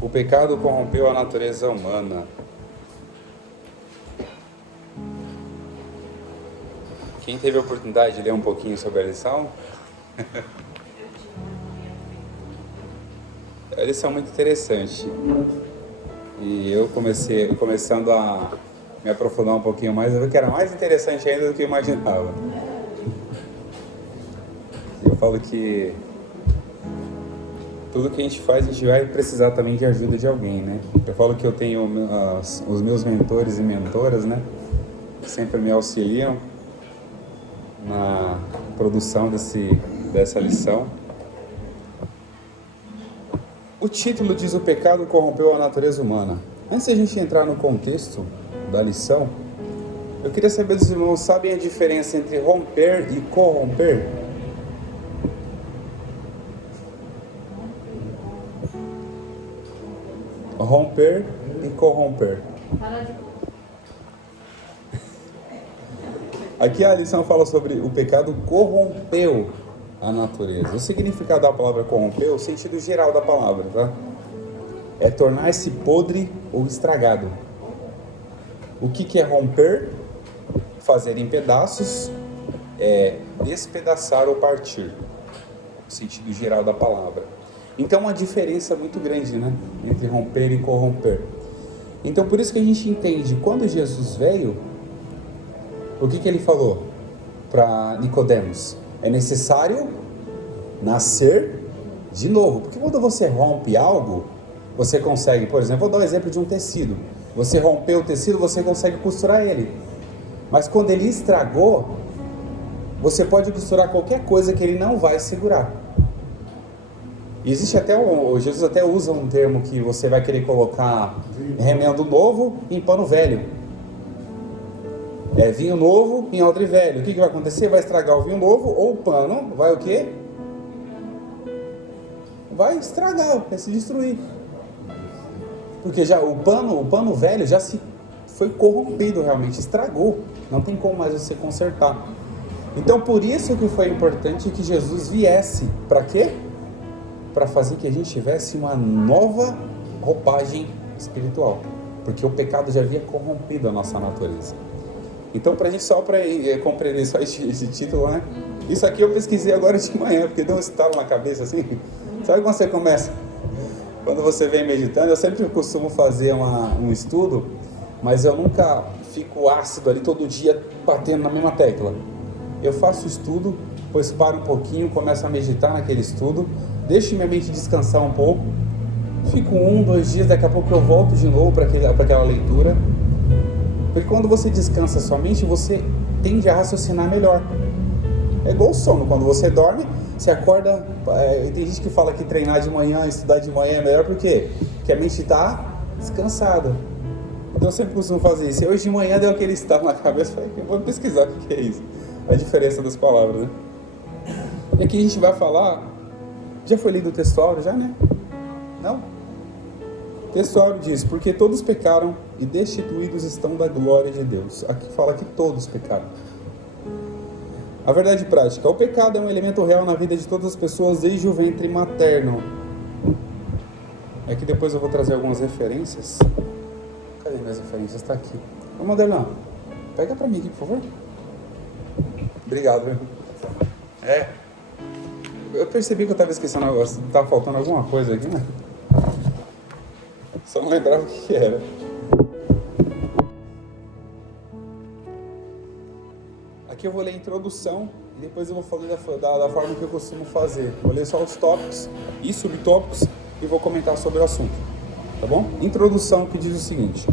O pecado corrompeu a natureza humana. Quem teve a oportunidade de ler um pouquinho sobre a lição? É uma lição muito interessante. E eu começando a me aprofundar um pouquinho mais, eu vi que era mais interessante ainda do que eu imaginava. Eu falo que tudo que a gente faz, a gente vai precisar também de ajuda de alguém, né? Eu falo que eu tenho os meus mentores e mentoras, né? Que sempre me auxiliam na produção dessa lição. O título diz: o pecado corrompeu a natureza humana. Antes de a gente entrar no contexto da lição, eu queria saber dos irmãos, sabem a diferença entre romper e corromper? Romper e corromper. Aqui a lição fala sobre o pecado corrompeu a natureza. O significado da palavra corrompeu, o sentido geral da palavra, tá? É tornar-se podre ou estragado. O que é romper? Fazer em pedaços, despedaçar ou partir. O sentido geral da palavra. Então, uma diferença muito grande, né? Entre romper e corromper. Então, por isso que a gente entende, quando Jesus veio, o que ele falou para Nicodemos? É necessário nascer de novo. Porque quando você rompe algo, você consegue, por exemplo, vou dar um exemplo de um tecido. Você rompeu o tecido, você consegue costurar ele. Mas quando ele estragou, você pode costurar qualquer coisa que ele não vai segurar. E existe até Jesus até usa um termo que você vai querer colocar remendo novo em pano velho. Vinho novo em odre velho. O que vai acontecer? Vai estragar o vinho novo, ou o pano vai o quê? Vai estragar, vai se destruir. Porque já o pano velho já foi corrompido realmente, estragou. Não tem como mais você consertar. Então por isso que foi importante que Jesus viesse. Para quê? Para fazer que a gente tivesse uma nova roupagem espiritual. Porque o pecado já havia corrompido a nossa natureza. Então, para a gente, só para compreender só esse título, né? Isso aqui eu pesquisei agora de manhã, porque deu um estalo na cabeça assim. Sabe quando você começa? Quando você vem meditando, eu sempre costumo fazer um estudo, mas eu nunca fico ácido ali todo dia batendo na mesma tecla. Eu faço o estudo, depois paro um pouquinho, começo a meditar naquele estudo, deixo minha mente descansar um pouco, fico 1, 2 dias, daqui a pouco eu volto de novo para aquela leitura. Porque quando você descansa sua mente, você tende a raciocinar melhor. É igual o sono, quando você dorme, você acorda. Tem gente que fala que treinar de manhã, estudar de manhã é melhor, por quê? Porque a mente está descansada. Então eu sempre costumo fazer isso. Hoje de manhã deu aquele estalo na cabeça, falei, eu vou pesquisar o que é isso. A diferença das palavras, né? E aqui a gente vai falar. Já foi lido o textuário, já, né? Não? O textuário diz: porque todos pecaram e destituídos estão da glória de Deus. Aqui fala que todos pecaram. A verdade prática: o pecado é um elemento real na vida de todas as pessoas desde o ventre materno. Aqui depois eu vou trazer algumas referências. Cadê minhas referências? Está aqui. Ô Madelão, pega pra mim aqui, por favor. Obrigado, viu? Eu percebi que eu estava esquecendo, estava faltando alguma coisa aqui, né? Só não lembrava o que era. Aqui eu vou ler a introdução e depois eu vou falar da forma que eu costumo fazer. Vou ler só os tópicos e subtópicos e vou comentar sobre o assunto. Tá bom? Introdução, que diz o seguinte: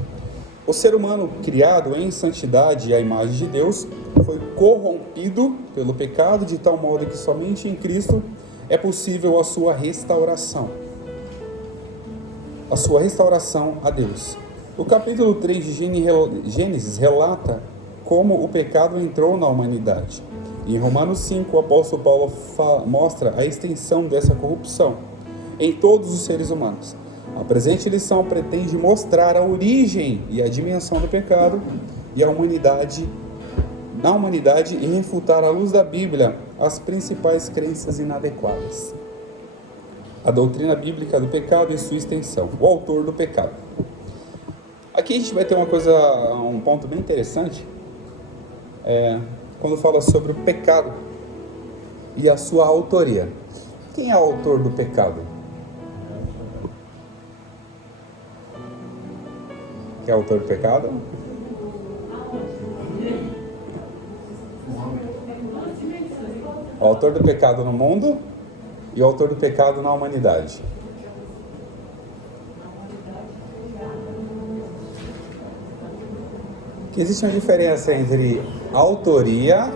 o ser humano criado em santidade e à imagem de Deus foi corrompido pelo pecado de tal modo que somente em Cristo é possível a sua restauração. A sua restauração a Deus. O capítulo 3 de Gênesis relata como o pecado entrou na humanidade. Em Romanos 5, o apóstolo Paulo mostra a extensão dessa corrupção em todos os seres humanos. A presente lição pretende mostrar a origem e a dimensão do pecado e na humanidade e refutar à luz da Bíblia as principais crenças inadequadas. A doutrina bíblica do pecado e sua extensão. O autor do pecado. Aqui a gente vai ter um ponto bem interessante, quando fala sobre o pecado e a sua autoria. Quem é o autor do pecado? Quem é o autor do pecado? O autor do pecado no mundo e o autor do pecado na humanidade. Que existe uma diferença entre autoria,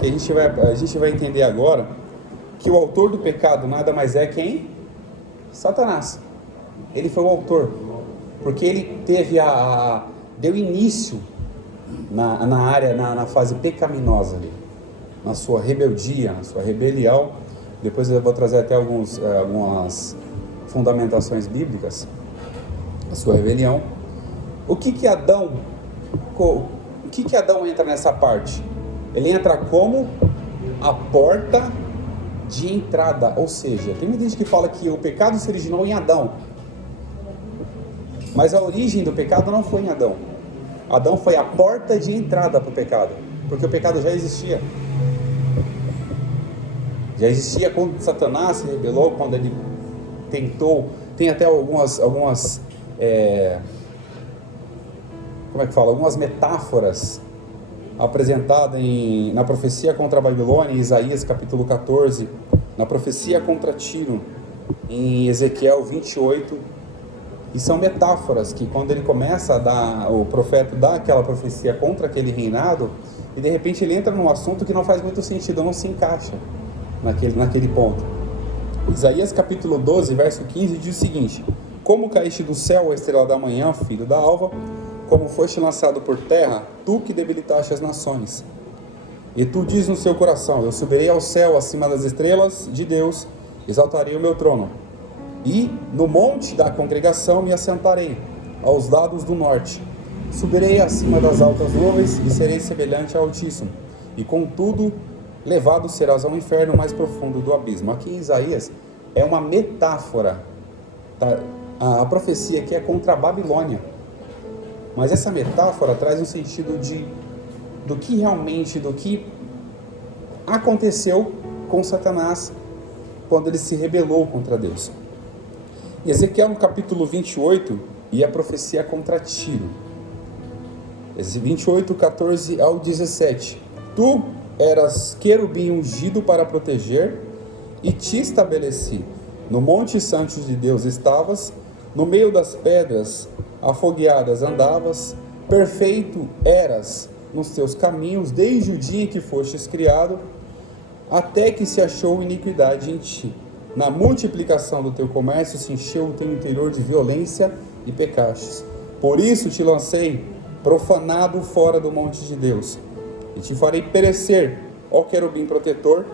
que a gente vai entender agora, que o autor do pecado nada mais é quem? Satanás. Ele foi o autor, porque ele deu início na fase pecaminosa ali, na sua rebeldia, na sua rebelião. Depois eu vou trazer até algumas fundamentações bíblicas, a sua rebelião. O que Adão entra nessa parte? Ele entra como a porta de entrada, ou seja, tem muita gente que fala que o pecado se originou em Adão, mas a origem do pecado não foi em Adão. Adão foi a porta de entrada para o pecado, porque o pecado já existia. Já existia quando Satanás se rebelou, quando ele tentou. Tem até algumas algumas metáforas apresentadas na profecia contra a Babilônia, em Isaías capítulo 14, na profecia contra Tiro, em Ezequiel 28, e são metáforas que quando ele começa o profeta dá aquela profecia contra aquele reinado, e de repente ele entra num assunto que não faz muito sentido, não se encaixa naquele ponto. Isaías capítulo 12, verso 15 diz o seguinte: como caíste do céu, a estrela da manhã, filho da alva, como foste lançado por terra, tu que debilitaste as nações. E tu diz no seu coração: eu subirei ao céu acima das estrelas de Deus, exaltarei o meu trono. E no monte da congregação me assentarei, aos lados do norte. Subirei acima das altas nuvens e serei semelhante ao Altíssimo. E contudo, levado serás ao inferno mais profundo do abismo. Aqui em Isaías é uma metáfora. A profecia aqui é contra a Babilônia. Mas essa metáfora traz um sentido do que aconteceu com Satanás quando ele se rebelou contra Deus. Ezequiel no capítulo 28, e a profecia contra Tiro. 28, 14 ao 17. Tu eras querubim ungido para proteger, e te estabeleci. No monte santo de Deus estavas, no meio das pedras afogueadas andavas, perfeito eras nos teus caminhos, desde o dia em que fostes criado, até que se achou iniquidade em ti. Na multiplicação do teu comércio se encheu o teu interior de violência e pecastes. Por isso te lancei profanado fora do monte de Deus, e te farei perecer, ó querubim protetor,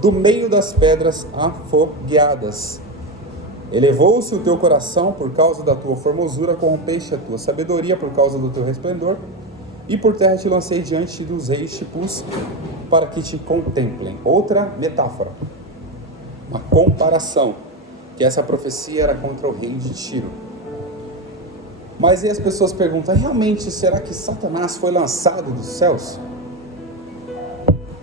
do meio das pedras afogueadas. Elevou-se o teu coração por causa da tua formosura, corrompeste a tua sabedoria por causa do teu resplendor, e por terra te lancei diante dos reis, te pus para que te contemplem. Outra metáfora, uma comparação, que essa profecia era contra o rei de Tiro. Mas aí as pessoas perguntam: realmente, será que Satanás foi lançado dos céus?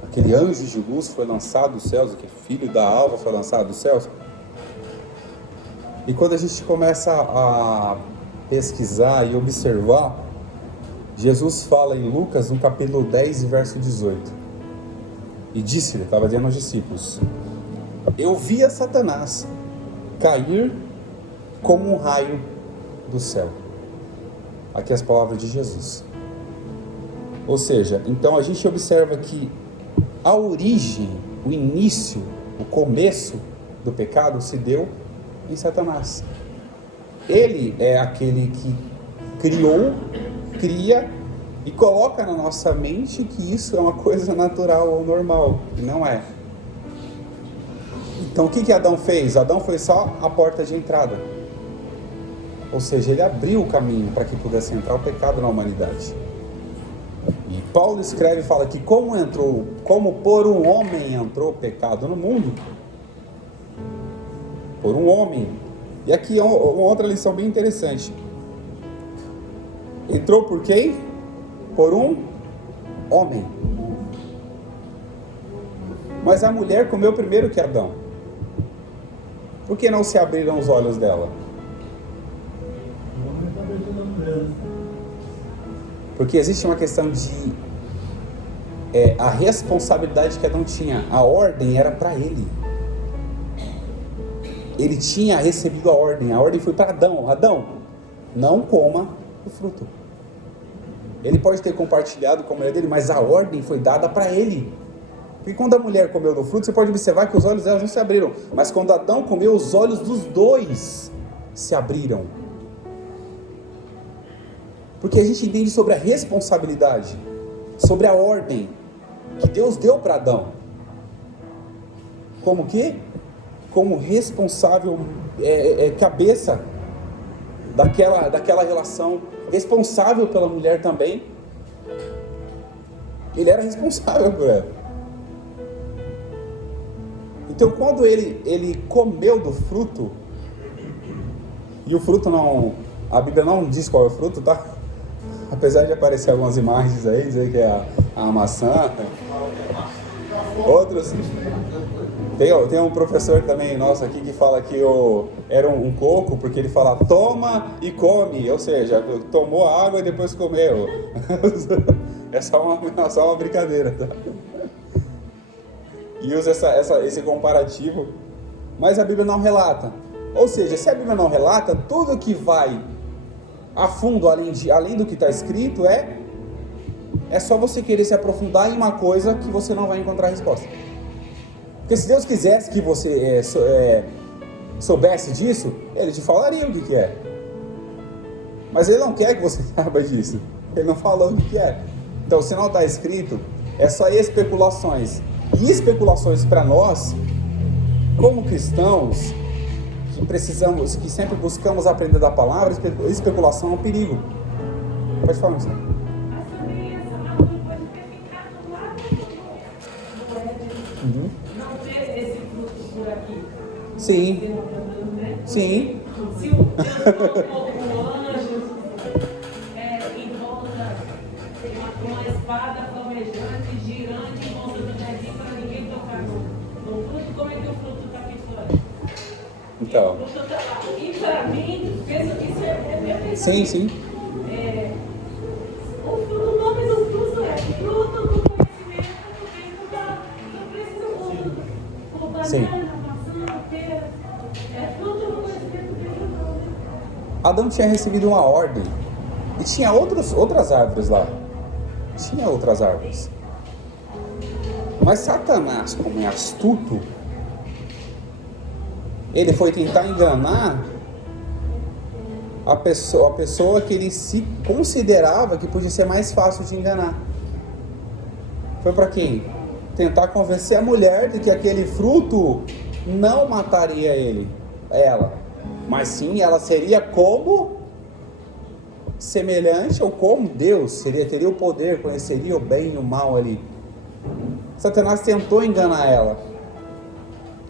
Aquele anjo de luz foi lançado dos céus, aquele filho da alva foi lançado dos céus? E quando a gente começa a pesquisar e observar, Jesus fala em Lucas, no capítulo 10, verso 18. E disse-lhe, estava dizendo aos discípulos: eu via Satanás cair como um raio do céu. Aqui as palavras de Jesus. Ou seja, então a gente observa que a origem, o início, o começo do pecado se deu em Satanás. Ele é aquele que cria e coloca na nossa mente que isso é uma coisa natural ou normal, e não é. Então o que Adão fez? Adão foi só a porta de entrada. Ou seja, ele abriu o caminho para que pudesse entrar o pecado na humanidade. E Paulo escreve e fala que como por um homem entrou o pecado no mundo, por um homem. E aqui é uma outra lição bem interessante. Entrou por quem? Por um homem. Mas a mulher comeu primeiro que Adão. Por que não se abriram os olhos dela? Porque existe uma questão de a responsabilidade que Adão tinha. A ordem era para ele. Ele tinha recebido a ordem foi para Adão. Adão, não coma o fruto. Ele pode ter compartilhado com a mulher dele, mas a ordem foi dada para ele. Porque quando a mulher comeu do fruto, você pode observar que os olhos dela não se abriram. Mas quando Adão comeu, os olhos dos dois se abriram. Porque a gente entende sobre a responsabilidade, sobre a ordem que Deus deu para Adão. Como que? Como responsável, cabeça daquela relação, responsável pela mulher também. Ele era responsável por ela. Então quando ele comeu do fruto, e o fruto não, a Bíblia não diz qual é o fruto, tá? Apesar de aparecer algumas imagens aí, dizer que é a maçã, outros. Tem um professor também nosso aqui que fala que era um coco, porque ele fala toma e come, ou seja, tomou a água e depois comeu. É só uma brincadeira, tá? E usa esse comparativo, mas a Bíblia não relata. Ou seja, se a Bíblia não relata, tudo que vai a fundo, além do que está escrito, é só você querer se aprofundar em uma coisa que você não vai encontrar resposta. Porque se Deus quisesse que você soubesse disso, Ele te falaria o que é. Mas Ele não quer que você saiba disso. Ele não falou o que é. Então, se não está escrito, é só especulações. E especulações para nós, como cristãos, que sempre buscamos aprender da palavra, especulação é um perigo. Pode falar, Luciano. Não ter esse fruto por aqui. Sim. Sim. Se o Deus colocou anjos em volta, uma espada flamejante, girante, em volta do jardim para ninguém tocar no fruto, como é que o fruto está aqui fora? Então. O fruto está lá. E para mim, penso que isso é meu pensamento. Sim. O nome do fruto é fruto do conhecimento do Cristo. Como banana, maçã, pera. É fruto do conhecimento do Cristo. Adão tinha recebido uma ordem. E tinha outras árvores lá. Tinha outras árvores. Mas Satanás, como é astuto, ele foi tentar enganar a pessoa que ele se considerava que podia ser mais fácil de enganar. Foi para quem? Tentar convencer a mulher de que aquele fruto não mataria ela, mas sim ela seria como semelhante ou como Deus, teria o poder, conheceria o bem e o mal ali. Satanás tentou enganar ela,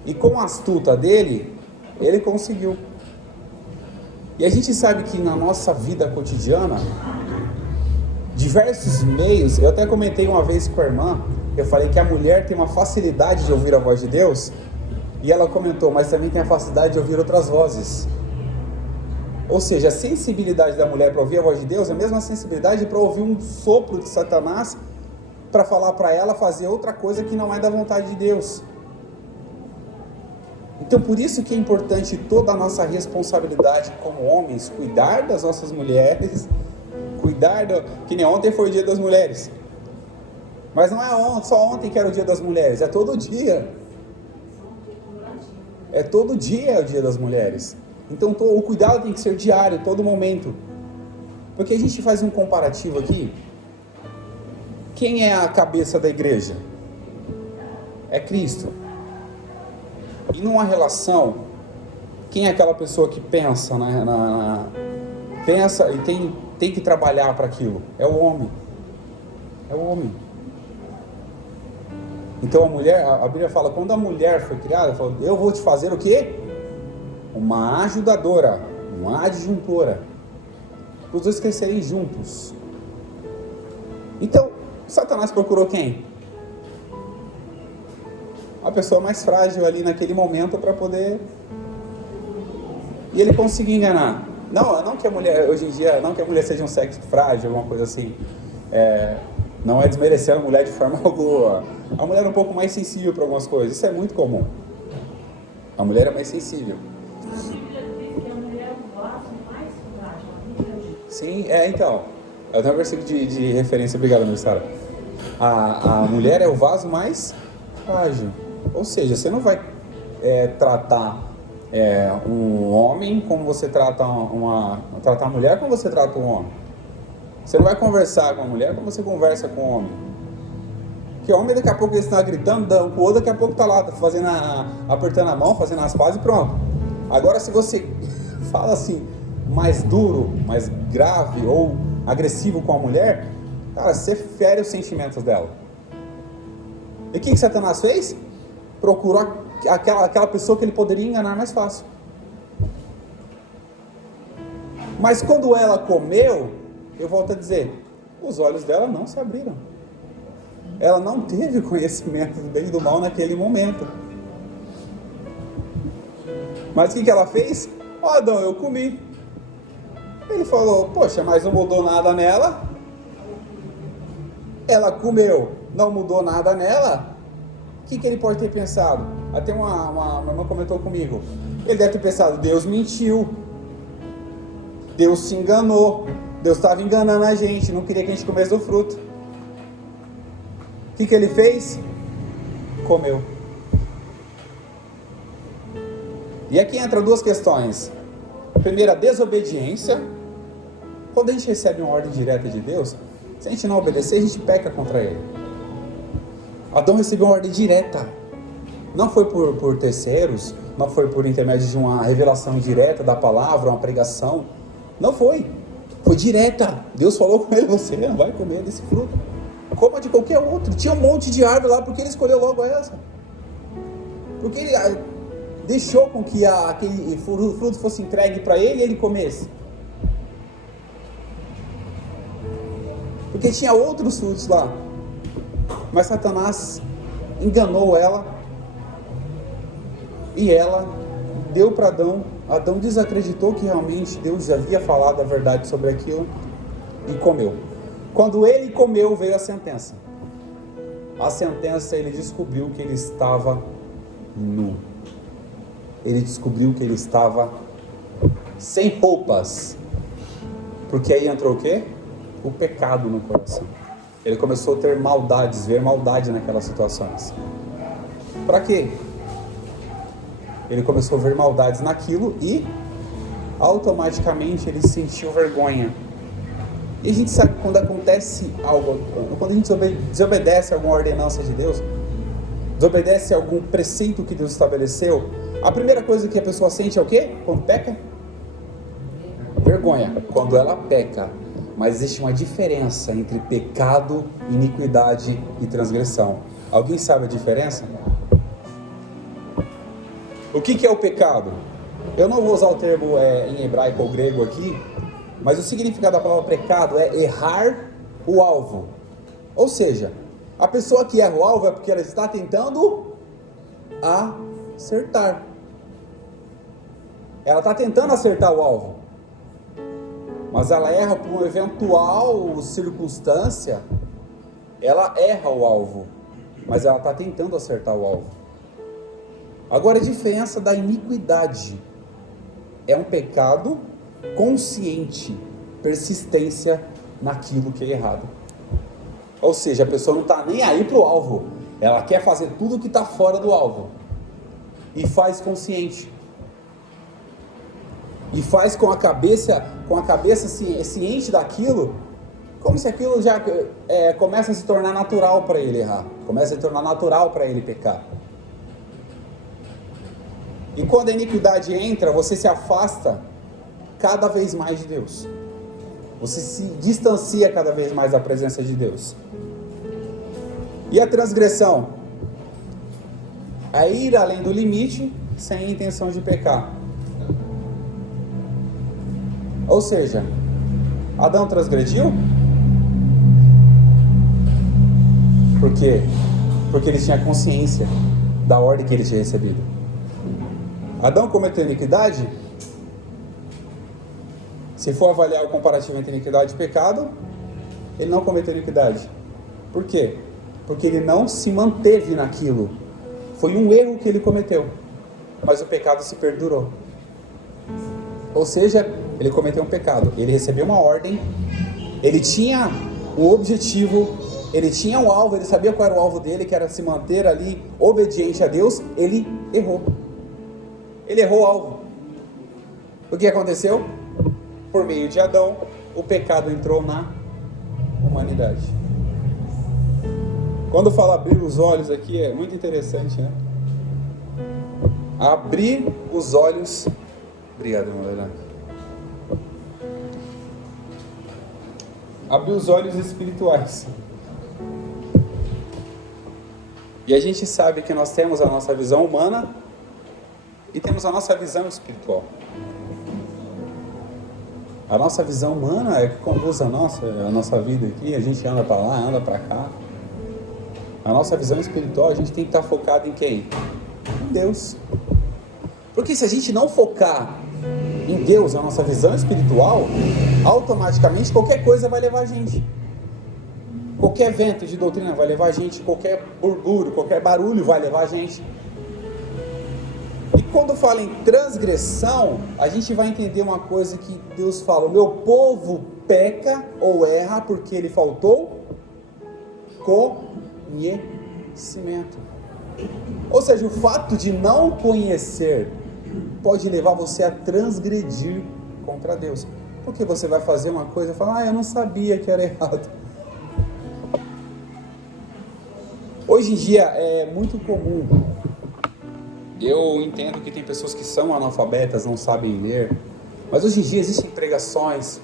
e com a astuta dele, ele conseguiu. E a gente sabe que na nossa vida cotidiana, diversos meios, eu até comentei uma vez com a irmã, eu falei que a mulher tem uma facilidade de ouvir a voz de Deus, e ela comentou, mas também tem a facilidade de ouvir outras vozes. Ou seja, a sensibilidade da mulher para ouvir a voz de Deus é a mesma sensibilidade para ouvir um sopro de Satanás para falar para ela fazer outra coisa que não é da vontade de Deus. Então, por isso que é importante toda a nossa responsabilidade como homens, cuidar das nossas mulheres, que nem ontem foi o Dia das Mulheres. Mas não é só ontem que era o Dia das Mulheres, é todo dia. É todo dia o Dia das Mulheres. Então, o cuidado tem que ser diário, todo momento. Porque a gente faz um comparativo aqui. Quem é a cabeça da igreja? É Cristo. E numa relação, quem é aquela pessoa que pensa, pensa e tem que trabalhar para aquilo? É o homem. É o homem. Então a mulher, a Bíblia fala, quando a mulher foi criada, ela falou, eu vou te fazer o quê? uma ajudadora, uma adjuntora, para os dois crescerem juntos. Então, Satanás procurou quem? A pessoa mais frágil ali naquele momento para poder... E ele conseguiu enganar. Não que a mulher, hoje em dia, não que a mulher seja um sexo frágil, alguma coisa assim. Não é desmerecer a mulher de forma alguma. A mulher é um pouco mais sensível para algumas coisas. Isso é muito comum. A mulher é mais sensível. A Bíblia diz que a mulher é o vaso mais frágil. Sim, então. Eu tenho um versículo de referência. Obrigado, meu Sara. A mulher é o vaso mais frágil. Ou seja, você não vai tratar um homem como você trata tratar a mulher como você trata um homem. Você não vai conversar com a mulher como você conversa com o homem. Porque o homem daqui a pouco ele está gritando, dando com o outro, daqui a pouco está lá, apertando a mão, fazendo as pazes e pronto. Agora se você fala assim, mais duro, mais grave ou agressivo com a mulher, cara, você fere os sentimentos dela. E o que Satanás fez? Procurou aquela pessoa que ele poderia enganar mais fácil. Mas quando ela comeu, eu volto a dizer, os olhos dela não se abriram. Ela não teve conhecimento do bem e do mal naquele momento. Mas o que ela fez? Adão, eu comi. Ele falou, poxa, mas não mudou nada nela. Ela comeu, não mudou nada nela. O que ele pode ter pensado? Até uma irmã comentou comigo. Ele deve ter pensado, Deus mentiu. Deus se enganou. Deus estava enganando a gente, não queria que a gente comesse do fruto. O que ele fez? Comeu. E aqui entra duas questões. Primeiro, a desobediência. Quando a gente recebe uma ordem direta de Deus, se a gente não obedecer, a gente peca contra ele. Adão recebeu uma ordem direta. Não foi por terceiros, não foi por intermédio de uma revelação direta da palavra, uma pregação. Não foi. Foi direta. Deus falou com ele, você não vai comer desse fruto. Coma de qualquer outro. Tinha um monte de árvore lá, porque ele escolheu logo essa. Porque ele deixou com que aquele fruto fosse entregue para ele e ele comesse. Porque tinha outros frutos lá. Mas Satanás enganou ela. E ela deu para Adão. Adão desacreditou que realmente Deus havia falado a verdade sobre aquilo e comeu. Quando ele comeu, veio a sentença. A sentença, ele descobriu que ele estava nu. Ele descobriu que ele estava sem roupas. Porque aí entrou o quê? O pecado no coração. Ele começou a ter maldades, ver maldade naquelas situações. Para quê? Ele começou a ver maldades naquilo e automaticamente ele sentiu vergonha. E a gente sabe que quando acontece algo, quando a gente desobedece a alguma ordenança de Deus, desobedece a algum preceito que Deus estabeleceu, a primeira coisa que a pessoa sente é o quê? Quando peca? Vergonha. Quando ela peca. Mas existe uma diferença entre pecado, iniquidade e transgressão. Alguém sabe a diferença? O que é o pecado? Eu não vou usar o termo em hebraico ou grego aqui, mas o significado da palavra pecado é errar o alvo. Ou seja, a pessoa que erra o alvo é porque ela está tentando acertar. Ela está tentando acertar o alvo. Mas ela erra por uma eventual circunstância. Ela erra o alvo. Mas ela está tentando acertar o alvo. Agora a diferença da iniquidade. É um pecado consciente, persistência naquilo que é errado. Ou seja, a pessoa não está nem aí para o alvo, ela quer fazer tudo que está fora do alvo, e faz consciente, e faz com a cabeça ciente daquilo, como se aquilo já começa a se tornar natural para ele errar, começa a se tornar natural para ele pecar. E quando a iniquidade entra, você se afasta cada vez mais de Deus. Você se distancia cada vez mais da presença de Deus. E a transgressão? A ir além do limite, sem a intenção de pecar. Ou seja, Adão transgrediu? Por quê? Porque ele tinha consciência da ordem que ele tinha recebido. Adão cometeu iniquidade? Se for avaliar o comparativo entre iniquidade e pecado, ele não cometeu iniquidade. Por quê? Porque ele não se manteve naquilo. Foi um erro que ele cometeu, mas o pecado se perdurou. Ou seja, ele cometeu um pecado, ele recebeu uma ordem, ele tinha o objetivo, ele tinha o alvo, ele sabia qual era o alvo dele, que era se manter ali obediente a Deus. Ele errou. Ele errou o alvo. O que aconteceu? Por meio de Adão, o pecado entrou na humanidade. Quando fala abrir os olhos aqui, é muito interessante, né? Abrir os olhos. Obrigado, irmão Leilão. Abrir os olhos espirituais. E a gente sabe que nós temos a nossa visão humana e temos a nossa visão espiritual. A nossa visão humana é que conduz a nossa vida aqui, a gente anda para lá, anda para cá. A nossa visão espiritual, a gente tem que estar focado em quem? Em Deus. Porque se a gente não focar em Deus, a nossa visão espiritual, automaticamente qualquer coisa vai levar a gente. Qualquer vento de doutrina vai levar a gente, qualquer burburinho, qualquer barulho vai levar a gente. E quando fala em transgressão, a gente vai entender uma coisa que Deus fala: o meu povo peca ou erra porque ele faltou conhecimento. Ou seja, o fato de não conhecer pode levar você a transgredir contra Deus. Porque você vai fazer uma coisa e fala: eu não sabia que era errado. Hoje em dia é muito comum, eu entendo que tem pessoas que são analfabetas, não sabem ler, mas hoje em dia existem pregações,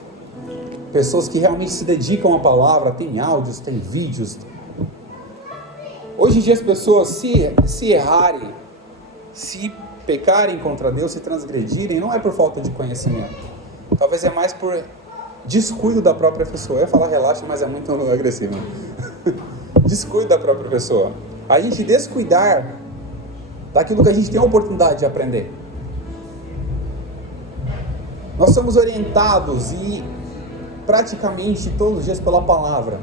pessoas que realmente se dedicam à palavra, tem áudios, tem vídeos. Hoje em dia as pessoas se errarem, se pecarem contra Deus, se transgredirem, não é por falta de conhecimento, talvez é mais por descuido da própria pessoa. Eu ia falar relaxa, mas é muito agressivo. Descuido da própria pessoa. A gente descuidar daquilo que a gente tem a oportunidade de aprender. Nós somos orientados e praticamente todos os dias pela palavra.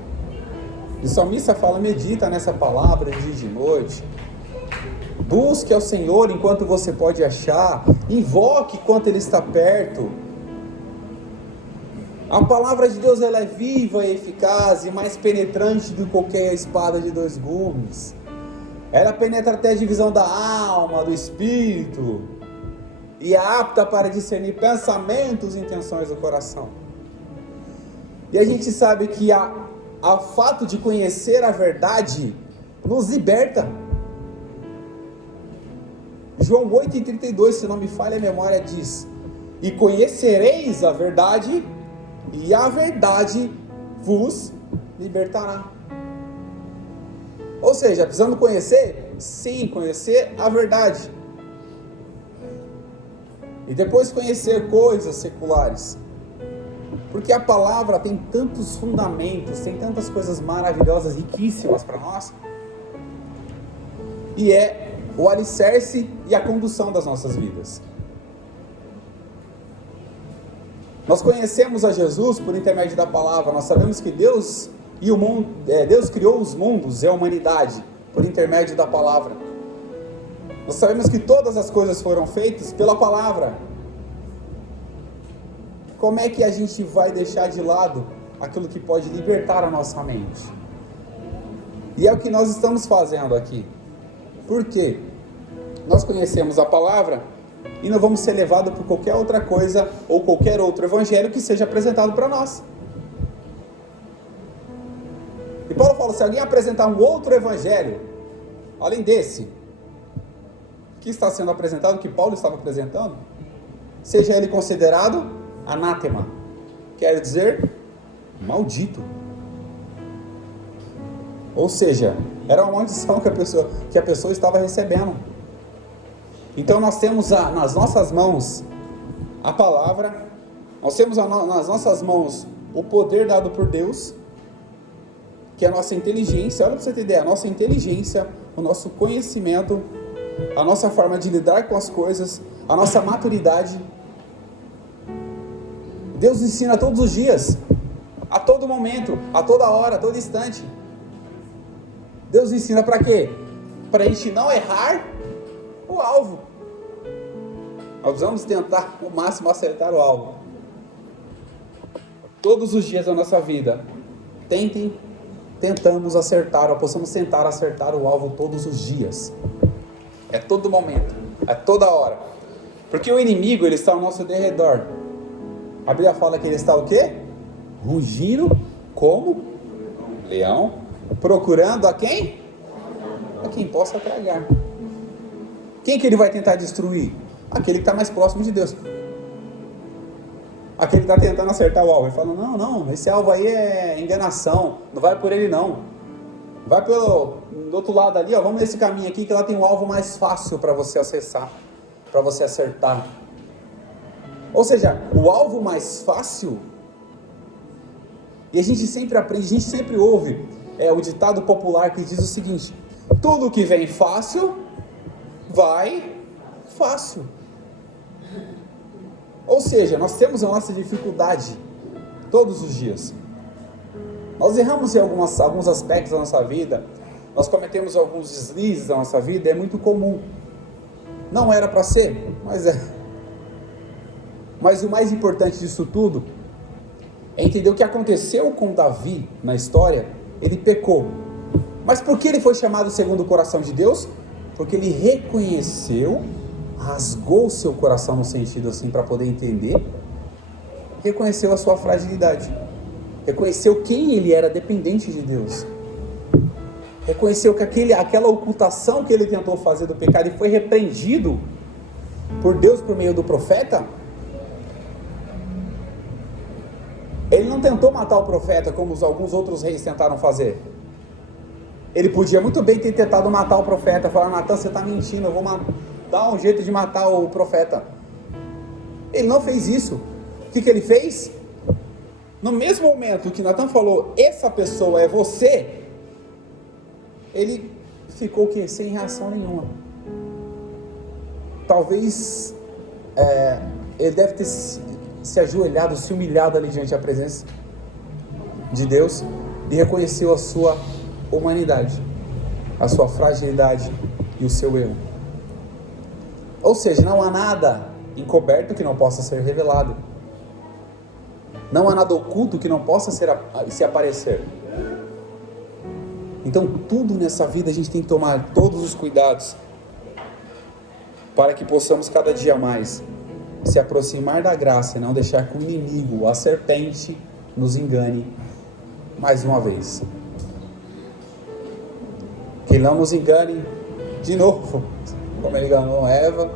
E o salmista fala: medita nessa palavra de dia e de noite. Busque ao Senhor enquanto você pode achar. Invoque enquanto Ele está perto. A palavra de Deus, ela é viva e eficaz e mais penetrante do que qualquer espada de dois gumes. Ela penetra até a divisão da alma, do espírito, e é apta para discernir pensamentos e intenções do coração. E a gente sabe que o fato de conhecer a verdade nos liberta. João 8,32, se não me falha a memória, diz: e conhecereis a verdade, e a verdade vos libertará. Ou seja, precisando conhecer? Sim, conhecer a verdade. E depois conhecer coisas seculares. Porque a palavra tem tantos fundamentos, tem tantas coisas maravilhosas, riquíssimas para nós. E é o alicerce e a condução das nossas vidas. Nós conhecemos a Jesus por intermédio da palavra. Nós sabemos que Deus e o mundo, Deus criou os mundos e a humanidade por intermédio da palavra. Nós sabemos que todas as coisas foram feitas pela palavra. Como é que a gente vai deixar de lado aquilo que pode libertar a nossa mente? E é o que nós estamos fazendo aqui. Por quê? Nós conhecemos a palavra e não vamos ser levados por qualquer outra coisa ou qualquer outro evangelho que seja apresentado para nós. E Paulo fala: se alguém apresentar um outro evangelho, além desse, que está sendo apresentado, que Paulo estava apresentando, seja ele considerado anátema, quer dizer, maldito. Ou seja, era uma maldição que a pessoa estava recebendo. Então nós temos nas nossas mãos a palavra Nós temos nas nossas mãos o poder dado por Deus, que é a nossa inteligência. Olha para você ter ideia, a nossa inteligência, o nosso conhecimento, a nossa forma de lidar com as coisas, a nossa maturidade. Deus ensina todos os dias, a todo momento, a toda hora, a todo instante. Deus ensina para quê? Para a gente não errar o alvo. Nós vamos tentar o máximo acertar o alvo. Todos os dias da nossa vida, tentamos acertar, ou possamos tentar acertar o alvo todos os dias. É todo momento, é toda hora. Porque o inimigo, ele está ao nosso derredor. A Bíblia fala que ele está o quê? Rugindo como leão, procurando a quem? A quem possa tragar. Quem que ele vai tentar destruir? Aquele que está mais próximo de Deus. Aquele que está tentando acertar o alvo. Ele fala, não, esse alvo aí é enganação, não vai por ele não. Vai do outro lado ali, ó, vamos nesse caminho aqui que lá tem um alvo mais fácil para você acessar, para você acertar. Ou seja, o alvo mais fácil, e a gente sempre aprende, a gente sempre ouve o ditado popular que diz o seguinte: tudo que vem fácil, vai fácil. Ou seja, nós temos a nossa dificuldade todos os dias. Nós erramos em alguns aspectos da nossa vida, nós cometemos alguns deslizes da nossa vida, é muito comum. Não era para ser, mas é. Mas o mais importante disso tudo é entender o que aconteceu com Davi na história. Ele pecou. Mas por que ele foi chamado segundo o coração de Deus? Porque ele reconheceu, rasgou seu coração no sentido assim para poder entender, reconheceu a sua fragilidade, reconheceu quem ele era dependente de Deus, reconheceu que aquela ocultação que ele tentou fazer do pecado e foi repreendido por Deus por meio do profeta. Ele não tentou matar o profeta como alguns outros reis tentaram fazer. Ele podia muito bem ter tentado matar o profeta, falar: Natan, você está mentindo, eu vou dar um jeito de matar o profeta. Ele não fez isso. O que ele fez? No mesmo momento que Natan falou: essa pessoa é você, ele ficou sem reação nenhuma. Talvez ele deve ter se ajoelhado, se humilhado ali diante da presença de Deus e reconheceu a sua humanidade, a sua fragilidade e o seu erro. Ou seja, não há nada encoberto que não possa ser revelado. Não há nada oculto que não possa se aparecer. Então tudo nessa vida a gente tem que tomar todos os cuidados para que possamos cada dia mais se aproximar da graça e não deixar que o inimigo, a serpente, nos engane mais uma vez. Que ele não nos engane de novo, como ele enganou Eva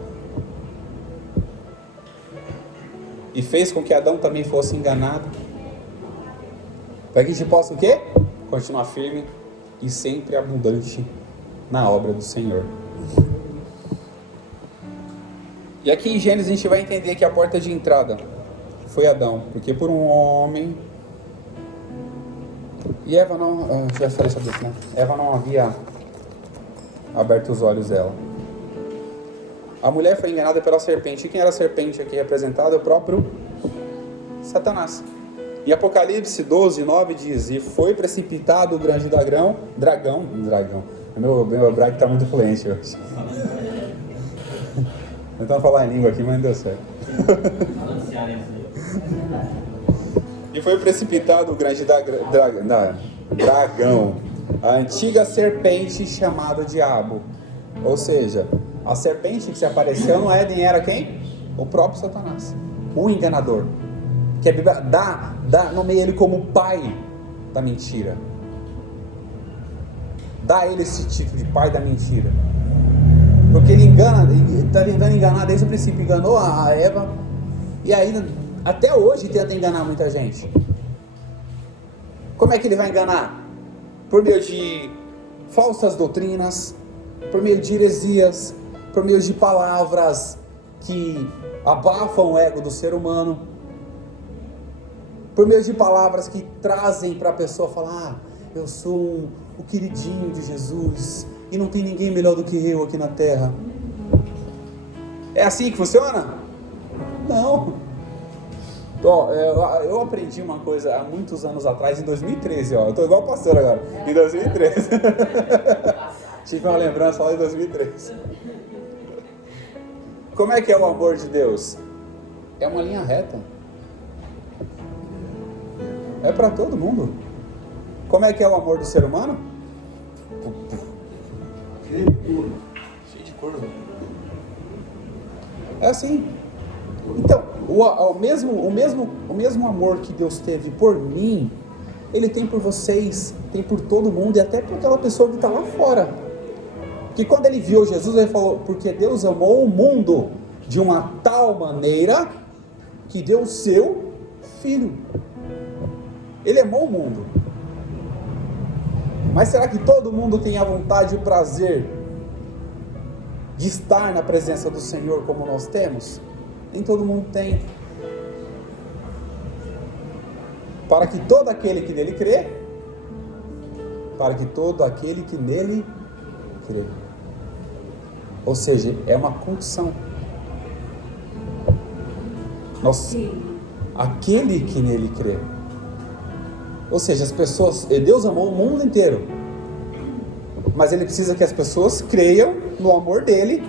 e fez com que Adão também fosse enganado, para que a gente possa o quê? Continuar firme e sempre abundante na obra do Senhor. E aqui em Gênesis a gente vai entender que a porta de entrada foi Adão, porque por um homem, e Eva não, já falei sobre isso, né? Eva não havia aberto os olhos dela. A mulher foi enganada pela serpente. E quem era a serpente aqui representada? É o próprio Satanás. Em Apocalipse 12:9 diz: e foi precipitado o grande dragão. Meu hebraico está muito fluente hoje. Tentando falar em língua aqui, mas não deu certo. E foi precipitado o grande dragão, a antiga serpente chamada Diabo. Ou seja, a serpente que se apareceu no Éden era quem? O próprio Satanás, o enganador, que a Bíblia nomeia ele como o pai da mentira. Dá a ele esse título de pai da mentira, porque ele está tentando enganar desde o princípio. Enganou a Eva e ainda até hoje tenta enganar muita gente. Como é que ele vai enganar? Por meio de falsas doutrinas, por meio de heresias, por meio de palavras que abafam o ego do ser humano. por meio de palavras que trazem para a pessoa falar: eu sou o queridinho de Jesus e não tem ninguém melhor do que eu aqui na terra. É assim que funciona? Não. Ó, eu aprendi uma coisa há muitos anos atrás, em 2013, ó. Eu tô igual o pastor agora, em 2013. Tive uma lembrança lá em 2013. Como é que é o amor de Deus? É uma linha reta. É para todo mundo. Como é que é o amor do ser humano? Cheio de curva. É assim. Então, o mesmo amor que Deus teve por mim, Ele tem por vocês, tem por todo mundo e até por aquela pessoa que está lá fora. Que quando Ele viu Jesus, Ele falou: porque Deus amou o mundo de uma tal maneira que deu o seu Filho. Ele amou o mundo. Mas será que todo mundo tem a vontade e o prazer de estar na presença do Senhor como nós temos? Nem todo mundo tem. Para que todo aquele que nele crê, para que todo aquele que nele crê. Ou seja, é uma condição. Aquele que nele crê. Ou seja, as pessoas, Deus amou o mundo inteiro, mas Ele precisa que as pessoas creiam no amor dele,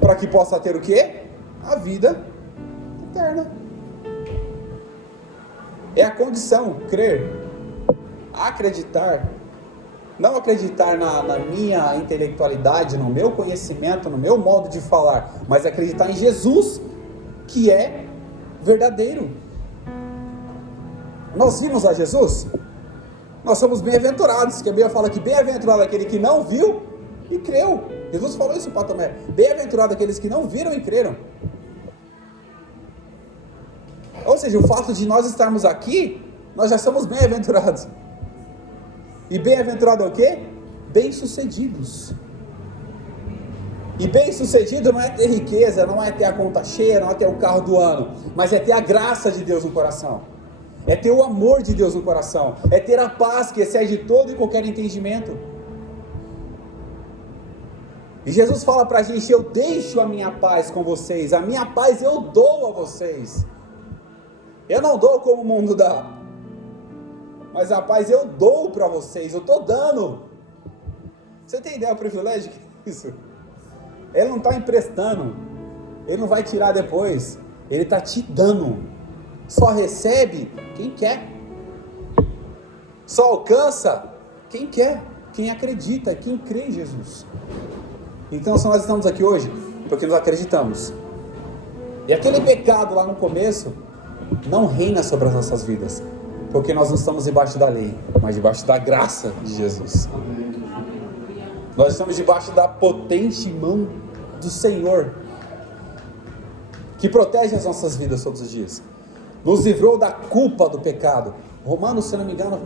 para que possa ter o quê? A vida eterna. É a condição, crer, acreditar. Não acreditar na minha intelectualidade, no meu conhecimento, no meu modo de falar, mas acreditar em Jesus, que é verdadeiro. Nós vimos a Jesus? Nós somos bem-aventurados, que a Bíblia fala que bem-aventurado aquele que não viu e creu. Jesus falou isso para Tomé: bem-aventurado aqueles que não viram e creram. Ou seja, o fato de nós estarmos aqui, nós já somos bem-aventurados. E bem-aventurado é o quê? Bem-sucedidos. E bem-sucedido não é ter riqueza, não é ter a conta cheia, não é ter o carro do ano, mas é ter a graça de Deus no coração. É ter o amor de Deus no coração. É ter a paz que excede todo e qualquer entendimento. E Jesus fala pra gente: eu deixo a minha paz com vocês, a minha paz eu dou a vocês. Eu não dou como o mundo dá, mas a paz eu dou para vocês, eu estou dando. Você tem ideia do privilégio que é isso? Ele não está emprestando, Ele não vai tirar depois, Ele está te dando. Só recebe quem quer, só alcança quem quer, quem acredita, quem crê em Jesus. Então, se nós estamos aqui hoje, porque nós acreditamos, e aquele pecado lá no começo não reina sobre as nossas vidas, porque nós não estamos debaixo da lei, mas debaixo da graça de Jesus. Nós estamos debaixo da potente mão do Senhor, que protege as nossas vidas todos os dias, nos livrou da culpa do pecado. Romanos, se não me engano,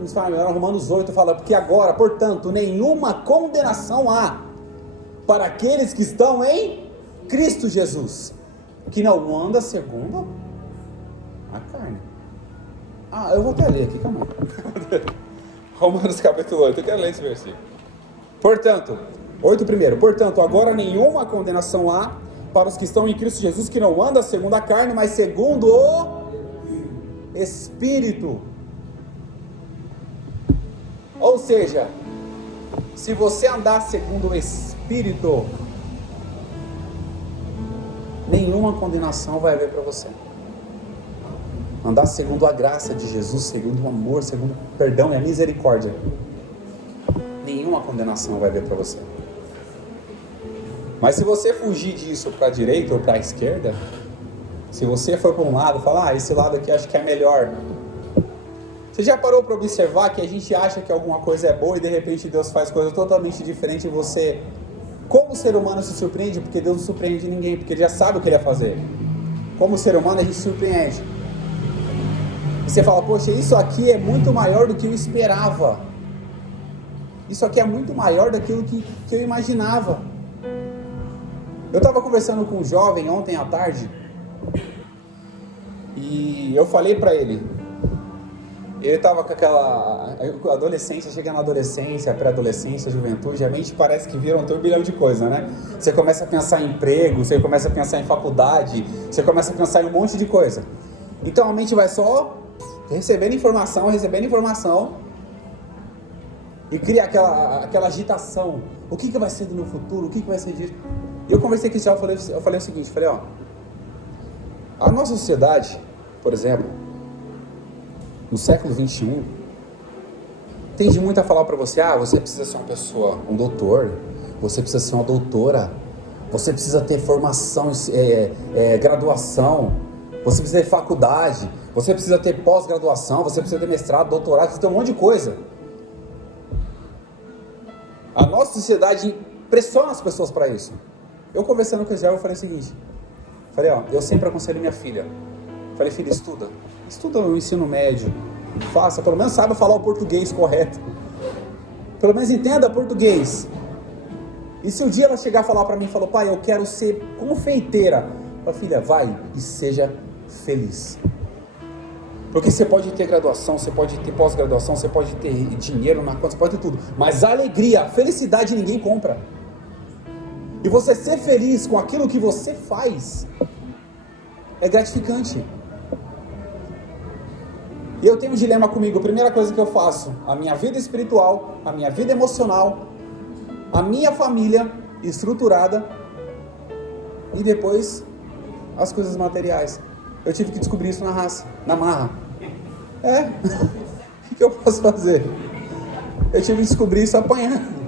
Romanos 8 fala: porque agora, portanto, nenhuma condenação há para aqueles que estão em Cristo Jesus, que não anda segundo a carne. Eu vou até ler aqui, calma aí. Romanos capítulo 8, eu quero ler esse versículo. Portanto, 8 primeiro. Portanto, agora nenhuma condenação há para os que estão em Cristo Jesus, que não andam segundo a carne, mas segundo o Espírito. Ou seja, se você andar segundo o Espírito, nenhuma condenação vai haver para você. Andar segundo a graça de Jesus, segundo o amor, segundo o perdão e a misericórdia, nenhuma condenação vai haver para você. Mas se você fugir disso para a direita ou para a esquerda, se você for para um lado e falar: esse lado aqui acho que é melhor. Você já parou para observar que a gente acha que alguma coisa é boa e de repente Deus faz coisa totalmente diferente e você, como ser humano, se surpreende? Porque Deus não surpreende ninguém, porque Ele já sabe o que Ele vai fazer. Como ser humano a gente se surpreende. E você fala: poxa, isso aqui é muito maior do que eu esperava. Isso aqui é muito maior daquilo que eu imaginava. Eu estava conversando com um jovem ontem à tarde, e E eu falei pra ele, ele tava com aquela adolescência, chega na adolescência, pré-adolescência, juventude, a mente parece que vira um turbilhão de coisa, né? Você começa a pensar em emprego, você começa a pensar em faculdade, você começa a pensar em um monte de coisa. Então a mente vai só recebendo informação, e cria aquela agitação. O que vai ser do meu futuro? O que vai ser disso? E eu conversei com o Thiago, eu falei o seguinte, ó, a nossa sociedade, por exemplo, no século XXI, tende muito a falar para você, você precisa ser uma pessoa, um doutor, você precisa ser uma doutora, você precisa ter formação, graduação, você precisa ter faculdade, você precisa ter pós-graduação, você precisa ter mestrado, doutorado, você precisa ter um monte de coisa. A nossa sociedade pressiona as pessoas para isso. Eu conversando com o Israel, eu falei o seguinte, eu sempre aconselho minha filha, falei, filha, estuda o ensino médio, faça, pelo menos saiba falar o português correto, pelo menos entenda português, e se um dia ela chegar a falar para mim, falou, pai, eu quero ser confeiteira, eu falei, filha, vai e seja feliz, porque você pode ter graduação, você pode ter pós-graduação, você pode ter dinheiro na conta, você pode ter tudo, mas a alegria, a felicidade ninguém compra, e você ser feliz com aquilo que você faz, é gratificante. E eu tenho um dilema comigo, a primeira coisa que eu faço, a minha vida espiritual, a minha vida emocional, a minha família estruturada, e depois as coisas materiais. Eu tive que descobrir isso na marra. O que eu posso fazer? Eu tive que descobrir isso apanhando.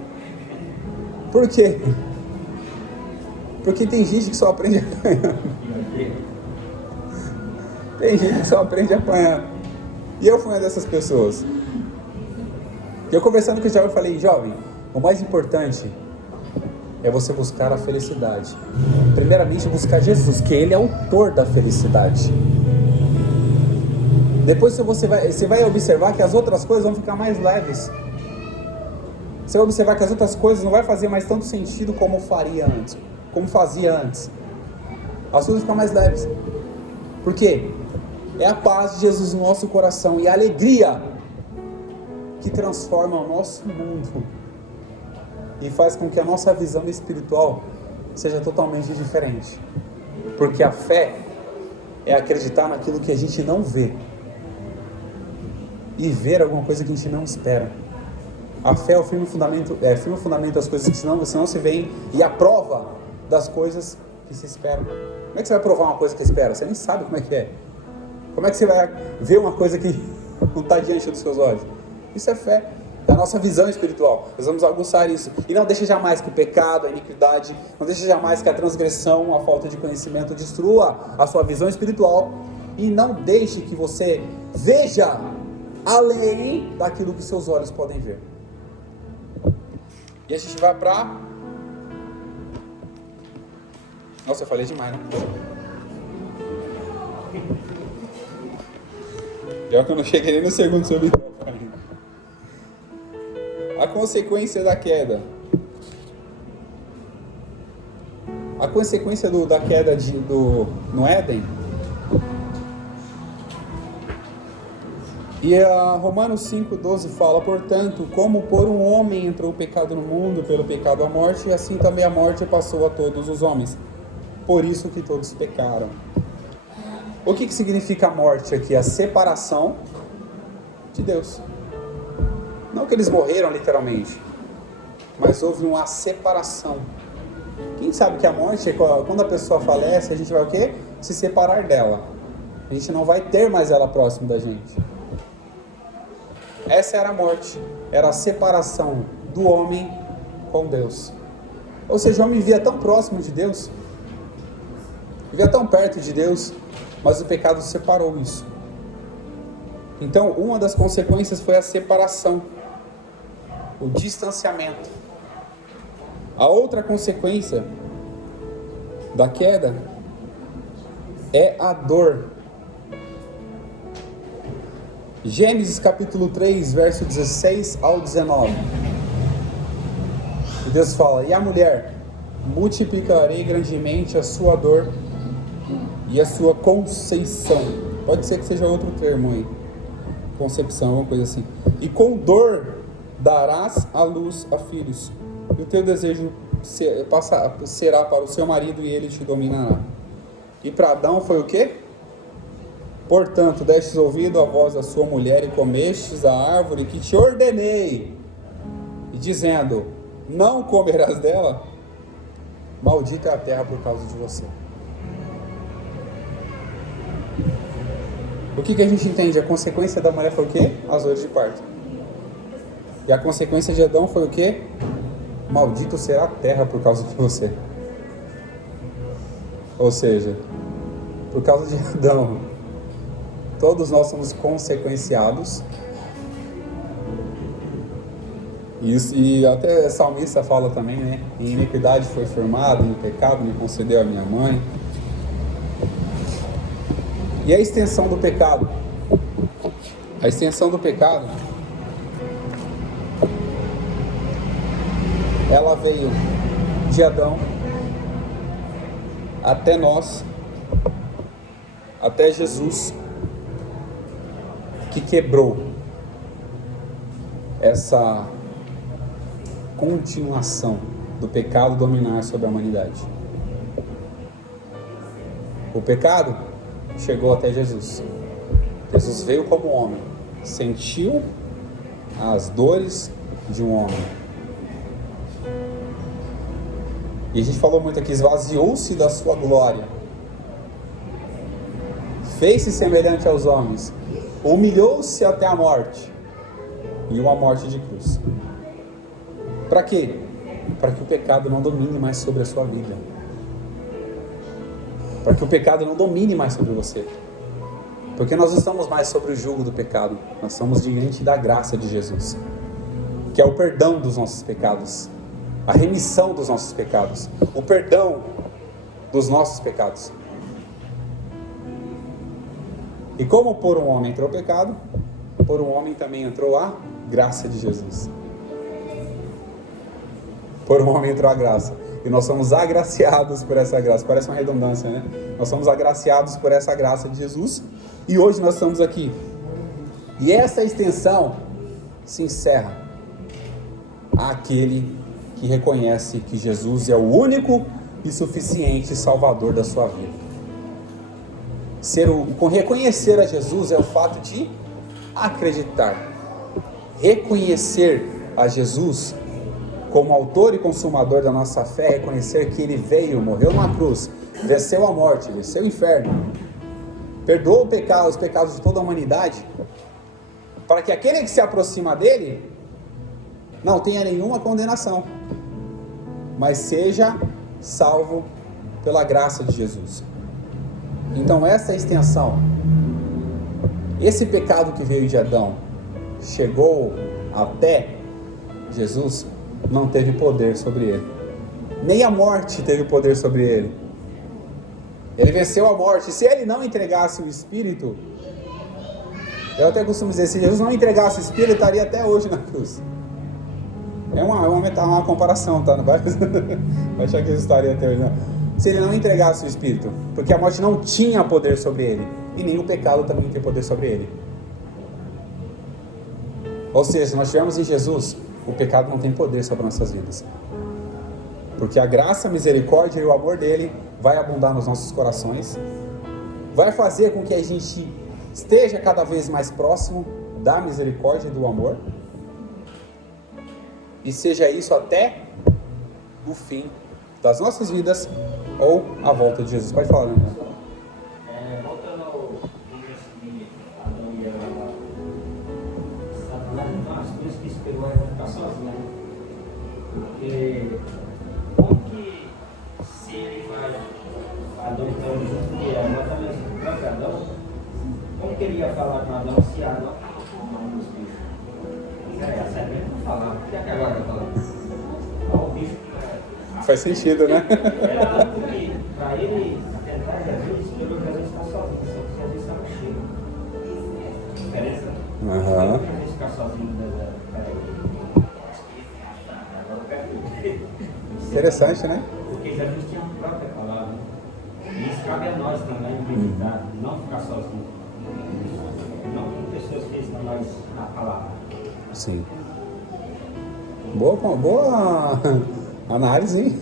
Por quê? Porque tem gente que só aprende apanhando. Tem gente que só aprende apanhando. E eu fui uma dessas pessoas. E eu conversando com o jovem, eu falei, jovem, o mais importante é você buscar a felicidade. Primeiramente, buscar Jesus, que Ele é o autor da felicidade. Depois você vai observar que as outras coisas vão ficar mais leves. Você vai observar que as outras coisas não vai fazer mais tanto sentido como fazia antes. As coisas vão ficar mais leves. Por quê? É a paz de Jesus no nosso coração e a alegria que transforma o nosso mundo e faz com que a nossa visão espiritual seja totalmente diferente. Porque a fé é acreditar naquilo que a gente não vê e ver alguma coisa que a gente não espera. A fé é o firme fundamento das coisas que não se veem e a prova das coisas que se esperam. Como é que você vai provar uma coisa que espera? Você nem sabe como é que é. Como é que você vai ver uma coisa que não está diante dos seus olhos? Isso é fé, é a nossa visão espiritual. Nós vamos aguçar isso. E não deixe jamais que o pecado, a iniquidade, não deixe jamais que a transgressão, a falta de conhecimento destrua a sua visão espiritual. E não deixe que você veja além daquilo que seus olhos podem ver. E a gente vai para... Nossa, eu falei demais, né? Pior que eu não cheguei nem no segundo sobre a consequência da queda. A consequência da queda no Éden. E a Romanos 5,12 fala, portanto, como por um homem entrou o pecado no mundo, pelo pecado a morte, e assim também a morte passou a todos os homens. Por isso que todos pecaram. O que significa a morte aqui? A separação de Deus. Não que eles morreram literalmente, mas houve uma separação. Quem sabe que a morte é quando a pessoa falece, a gente vai o quê? Se separar dela. A gente não vai ter mais ela próximo da gente. Essa era a morte. Era a separação do homem com Deus. Ou seja, o homem vivia tão próximo de Deus, vivia tão perto de Deus, mas o pecado separou isso. Então, uma das consequências foi a separação, o distanciamento. A outra consequência da queda é a dor. Gênesis capítulo 3, verso 16 ao 19. E Deus fala, e a mulher, multiplicarei grandemente a sua dor e a sua conceição. Pode ser que seja outro termo aí. Concepção, alguma coisa assim. E com dor darás à luz a filhos. E o teu desejo será para o seu marido e ele te dominará. E para Adão foi o quê? Portanto, destes ouvido à voz da sua mulher e comestes da árvore que te ordenei, e dizendo, não comerás dela, maldita é a terra por causa de você. O que a gente entende? A consequência da mulher foi o quê? As dores de parto. E a consequência de Adão foi o quê? Maldito será a terra por causa de você. Ou seja, por causa de Adão, todos nós somos consequenciados. E até a salmista fala também, né? Em iniquidade foi formado, no pecado me concedeu a minha mãe. E a extensão do pecado? A extensão do pecado, ela veio de Adão até nós, até Jesus, que quebrou essa continuação do pecado dominar sobre a humanidade. O pecado chegou até Jesus. Jesus veio como homem, sentiu as dores de um homem. E a gente falou muito aqui, esvaziou-se da sua glória, fez-se semelhante aos homens, humilhou-se até a morte, e uma morte de cruz. Para quê? Para que o pecado não domine mais sobre a sua vida. Para que o pecado não domine mais sobre você. Porque nós não estamos mais sobre o jugo do pecado. Nós estamos diante da graça de Jesus, que é o perdão dos nossos pecados, a remissão dos nossos pecados, o perdão dos nossos pecados. E como por um homem entrou o pecado, por um homem também entrou a graça de Jesus. Por um homem entrou a graça. E nós somos agraciados por essa graça. Parece uma redundância, né? Nós somos agraciados por essa graça de Jesus. E hoje nós estamos aqui. E essa extensão se encerra àquele que reconhece que Jesus é o único e suficiente Salvador da sua vida. Reconhecer a Jesus é o fato de acreditar. Reconhecer a Jesus como autor e consumador da nossa fé, reconhecer que Ele veio, morreu na cruz, venceu a morte, venceu o inferno, perdoou os pecados de toda a humanidade, para que aquele que se aproxima dele não tenha nenhuma condenação, mas seja salvo pela graça de Jesus. Então essa extensão, esse pecado que veio de Adão, chegou até Jesus, não teve poder sobre ele. Nem a morte teve poder sobre ele. Ele venceu a morte. Se ele não entregasse o Espírito, eu até costumo dizer, se Jesus não entregasse o Espírito, ele estaria até hoje na cruz. É uma comparação, tá? Não vai achar que Jesus estaria até hoje, não. Se ele não entregasse o Espírito, porque a morte não tinha poder sobre ele, e nem o pecado também tem poder sobre ele. Ou seja, se nós estivermos em Jesus, o pecado não tem poder sobre nossas vidas. Porque a graça, a misericórdia e o amor dele vai abundar nos nossos corações, vai fazer com que a gente esteja cada vez mais próximo da misericórdia e do amor, e seja isso até o fim das nossas vidas ou a volta de Jesus. Pode falar, né? Voltando ao começo de Adão e Eva, Satanás, então, as coisas que esperou Eva ficar sozinha. Porque, como que se ele vai, Adão então junto de Eva, também junto com Adão, como que ele ia falar com Adão se Adão não tomou um dos bichos? A serpente não falava, por que agora vai falar? O bicho Faz sentido, né? era tanto que, para ele tentar Jesus, ele às vezes está sozinho, se Jesus estava cheio. Diferença? Aham. Jesus ficar sozinho no deserto. Agora eu quero. Interessante, né? Porque Jesus tinha a própria palavra. E isso cabe a nós também, meditar, não ficar sozinho. mais na palavra. Sim. Boa análise, hein?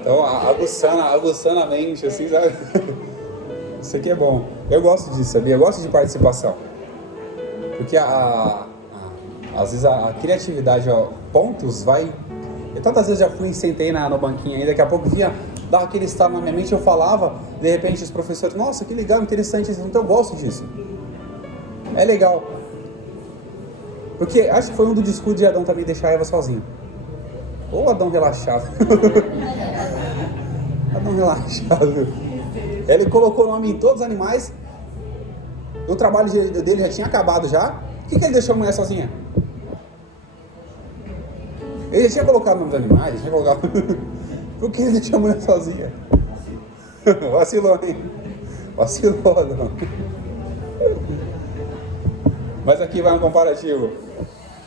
Então, aguçando a mente, assim, sabe? Isso aqui é bom. Eu gosto disso, sabia? Eu gosto de participação. Porque às vezes a criatividade, pontos, vai... Eu tantas vezes já fui e sentei no banquinho aí, daqui a pouco via dar aquele estalo na minha mente, eu falava, de repente os professores, nossa, que legal, interessante, então eu gosto disso. É legal. Porque acho que foi um do discurso de Adão também deixar Eva sozinho. Ou Adão relaxado. Adão relaxado. Ele colocou o nome em todos os animais. O trabalho dele já tinha acabado já. Por que ele deixou a mulher sozinha? Ele já tinha colocado o nome dos animais, já tinha colocado... Por que ele deixou a mulher sozinha? Vacilou, hein? Vacilou, Adão. Mas aqui vai um comparativo.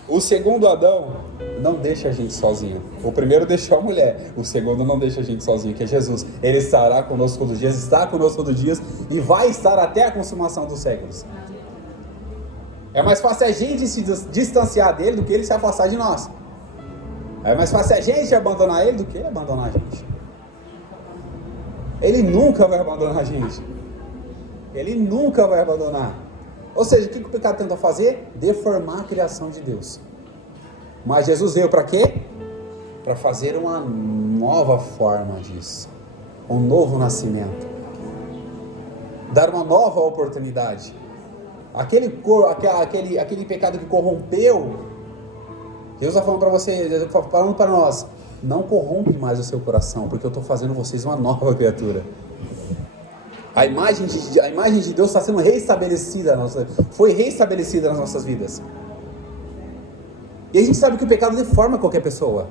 O segundo Adão não deixa a gente sozinho. O primeiro deixou a mulher. O segundo não deixa a gente sozinho, que é Jesus. Ele estará conosco todos os dias, está conosco todos os dias e vai estar até a consumação dos séculos. É mais fácil a gente se distanciar dele do que ele se afastar de nós. É mais fácil a gente abandonar ele do que ele abandonar a gente. Ele nunca vai abandonar a gente. Ele nunca vai abandonar. Ou seja, o que o pecado tenta fazer? Deformar a criação de Deus. Mas Jesus veio para quê? Para fazer uma nova forma disso. Um novo nascimento. Dar uma nova oportunidade. Aquele pecado que corrompeu, Deus está falando para você, Deus está falando para nós, não corrompe mais o seu coração, porque eu estou fazendo vocês uma nova criatura. A imagem de Deus está sendo reestabelecida, foi reestabelecida nas nossas vidas. E a gente sabe que o pecado deforma qualquer pessoa.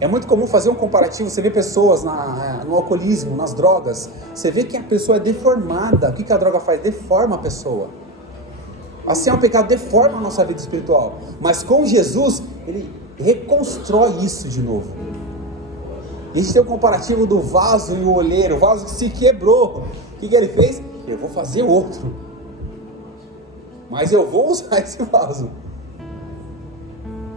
É muito comum fazer um comparativo, você vê pessoas no alcoolismo, nas drogas, você vê que a pessoa é deformada. O que a droga faz? Deforma a pessoa. Assim, o pecado deforma a nossa vida espiritual. Mas com Jesus, ele reconstrói isso de novo. E a gente tem o comparativo do vaso e o olheiro. O vaso que se quebrou. O que ele fez? Eu vou fazer outro. Mas eu vou usar esse vaso.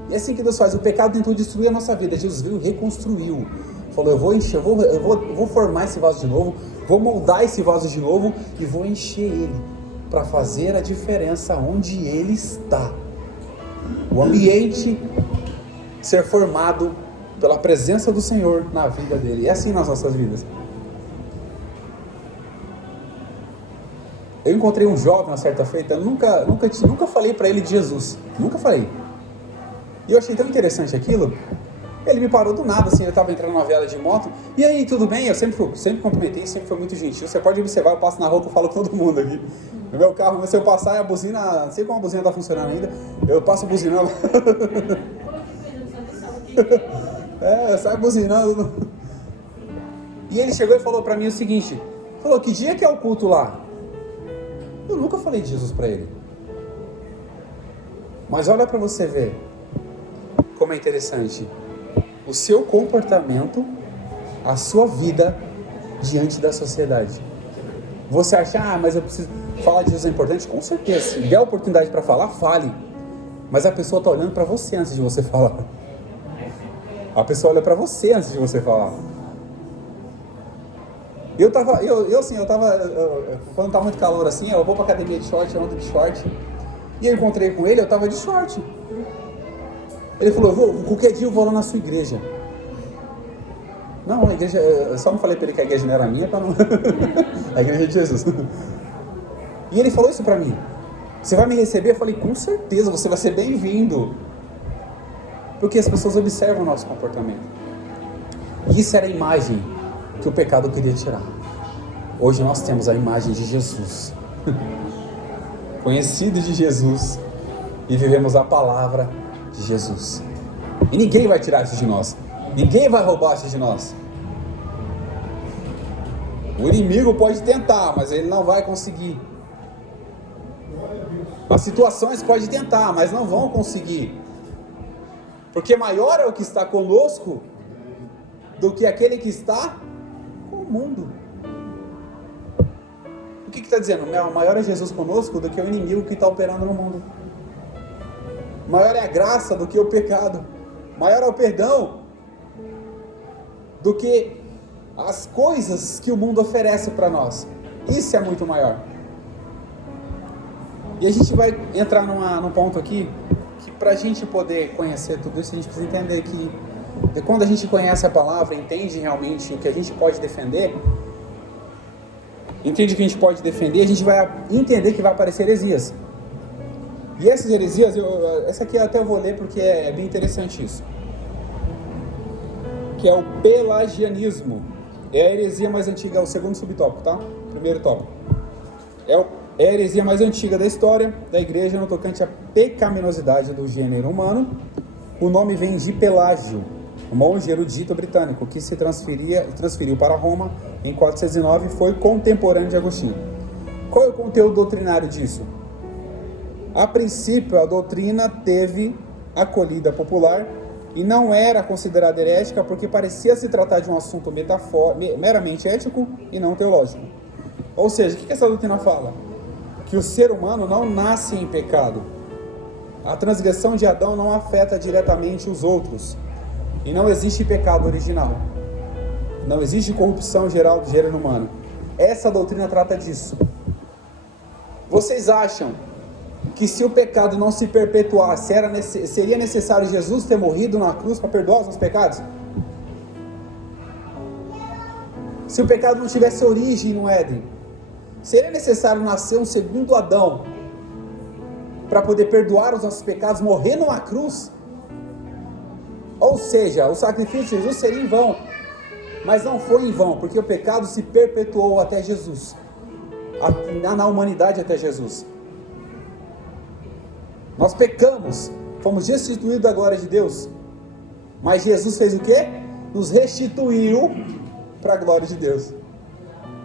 E é assim que Deus faz. O pecado tentou destruir a nossa vida. Jesus veio e reconstruiu. Falou, eu vou encher, eu vou formar esse vaso de novo. Vou moldar esse vaso de novo. E vou encher ele. Para fazer a diferença onde ele está. O ambiente ser formado pela presença do Senhor na vida dele. E é assim nas nossas vidas. Eu encontrei um jovem uma certa feita, eu nunca falei para ele de Jesus. Nunca falei. E eu achei tão interessante aquilo. Ele me parou do nada, assim, eu estava entrando numa viela de moto. E aí, tudo bem? Eu sempre cumprimentei, sempre foi muito gentil. Você pode observar, eu passo na rua que eu falo com todo mundo aqui. No meu carro, se eu passar, a buzina, não sei como a buzina está funcionando ainda, eu passo buzinando. Sai buzinando. E ele chegou e falou para mim o seguinte, falou, que dia que é o culto lá? Eu nunca falei de Jesus para ele. Mas olha para você ver como é interessante. O seu comportamento, a sua vida diante da sociedade. Você acha, mas eu preciso falar de Jesus é importante? Com certeza, se der a oportunidade para falar, fale. Mas a pessoa está olhando para você antes de você falar. A pessoa olha para você antes de você falar. Quando tá muito calor assim, eu vou pra academia de short, eu ando de short. E eu encontrei com ele, eu tava de short. Ele falou, qualquer dia eu vou lá na sua igreja. Não, a igreja, eu só não falei pra ele que a igreja não era minha, pra não... A igreja é de Jesus. E ele falou isso pra mim. Você vai me receber? Eu falei, com certeza, você vai ser bem-vindo. Porque as pessoas observam o nosso comportamento. E isso era a imagem que o pecado queria tirar. Hoje nós temos a imagem de Jesus. Conhecido de Jesus. E vivemos a palavra de Jesus. E ninguém vai tirar isso de nós. Ninguém vai roubar isso de nós. O inimigo pode tentar, mas ele não vai conseguir. As situações podem tentar, mas não vão conseguir. Porque maior é o que está conosco do que aquele que está com o mundo. que está dizendo? Maior é Jesus conosco do que o inimigo que está operando no mundo. Maior é a graça do que o pecado. Maior é o perdão do que as coisas que o mundo oferece para nós. Isso é muito maior. E a gente vai entrar num ponto aqui, que para a gente poder conhecer tudo isso, a gente precisa entender que quando a gente conhece a palavra, entende realmente o que a gente pode defender, a gente vai entender que vai aparecer heresias. E essas heresias, essa aqui até eu vou ler porque é bem interessante isso. Que é o pelagianismo. É a heresia mais antiga, é o segundo subtópico, tá? Primeiro tópico. É a heresia mais antiga da história da igreja no tocante à pecaminosidade do gênero humano. O nome vem de Pelágio, um monge erudito britânico que se transferiu para Roma em 409 e foi contemporâneo de Agostinho. Qual é o conteúdo doutrinário disso? A princípio, a doutrina teve acolhida popular e não era considerada herética porque parecia se tratar de um assunto meramente ético e não teológico. Ou seja, o que essa doutrina fala? Que o ser humano não nasce em pecado. A transgressão de Adão não afeta diretamente os outros. E não existe pecado original. Não existe corrupção geral do gênero humano. Essa doutrina trata disso. Vocês acham que se o pecado não se perpetuasse, seria necessário Jesus ter morrido na cruz para perdoar os nossos pecados? Se o pecado não tivesse origem no Éden, seria necessário nascer um segundo Adão para poder perdoar os nossos pecados, morrer numa cruz? Ou seja, o sacrifício de Jesus seria em vão. Mas não foi em vão, porque o pecado se perpetuou até Jesus, na humanidade até Jesus. Nós pecamos, fomos destituídos da glória de Deus, mas Jesus fez o quê? Nos restituiu para a glória de Deus,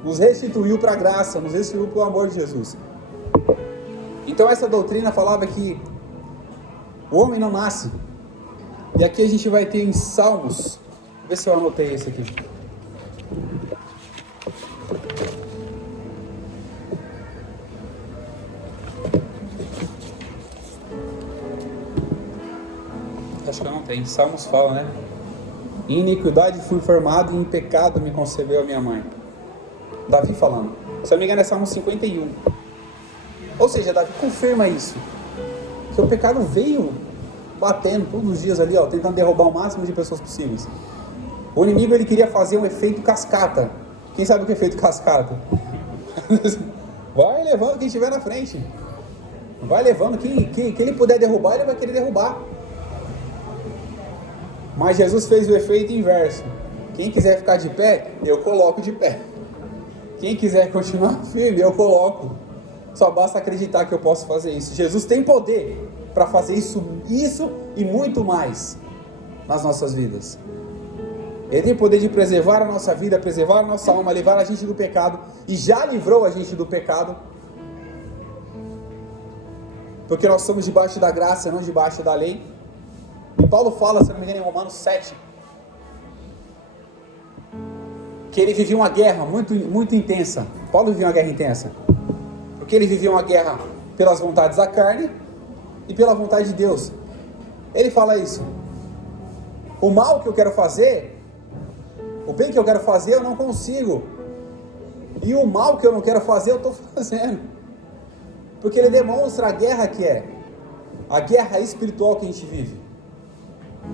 nos restituiu para a graça, nos restituiu para o amor de Jesus. Então essa doutrina falava que o homem não nasce. E aqui a gente vai ter em Salmos, vou ver se eu anotei esse aqui. Acho que eu não tenho. Salmos fala, né? Em iniquidade fui formado e em pecado me concebeu a minha mãe. Davi falando. Se eu não me engano é Salmo 51. Ou seja, Davi confirma isso. Que o pecado veio batendo todos os dias ali, ó, tentando derrubar o máximo de pessoas possíveis. O inimigo, ele queria fazer um efeito cascata. Quem sabe o que é efeito cascata? Vai levando quem estiver na frente. Vai levando quem ele puder derrubar, ele vai querer derrubar. Mas Jesus fez o efeito inverso. Quem quiser ficar de pé, eu coloco de pé. Quem quiser continuar firme, eu coloco. Só basta acreditar que eu posso fazer isso. Jesus tem poder para fazer isso e muito mais nas nossas vidas. Ele tem poder de preservar a nossa vida, preservar a nossa alma, livrar a gente do pecado, e já livrou a gente do pecado, porque nós somos debaixo da graça, não debaixo da lei. E Paulo fala, se não me engano, em Romanos 7, que ele vivia uma guerra muito, muito intensa. Paulo vivia uma guerra intensa, porque ele vivia uma guerra pelas vontades da carne e pela vontade de Deus. Ele fala isso: o mal que eu quero fazer, o bem que eu quero fazer, eu não consigo, e o mal que eu não quero fazer, eu estou fazendo. Porque ele demonstra a guerra que é a guerra espiritual que a gente vive.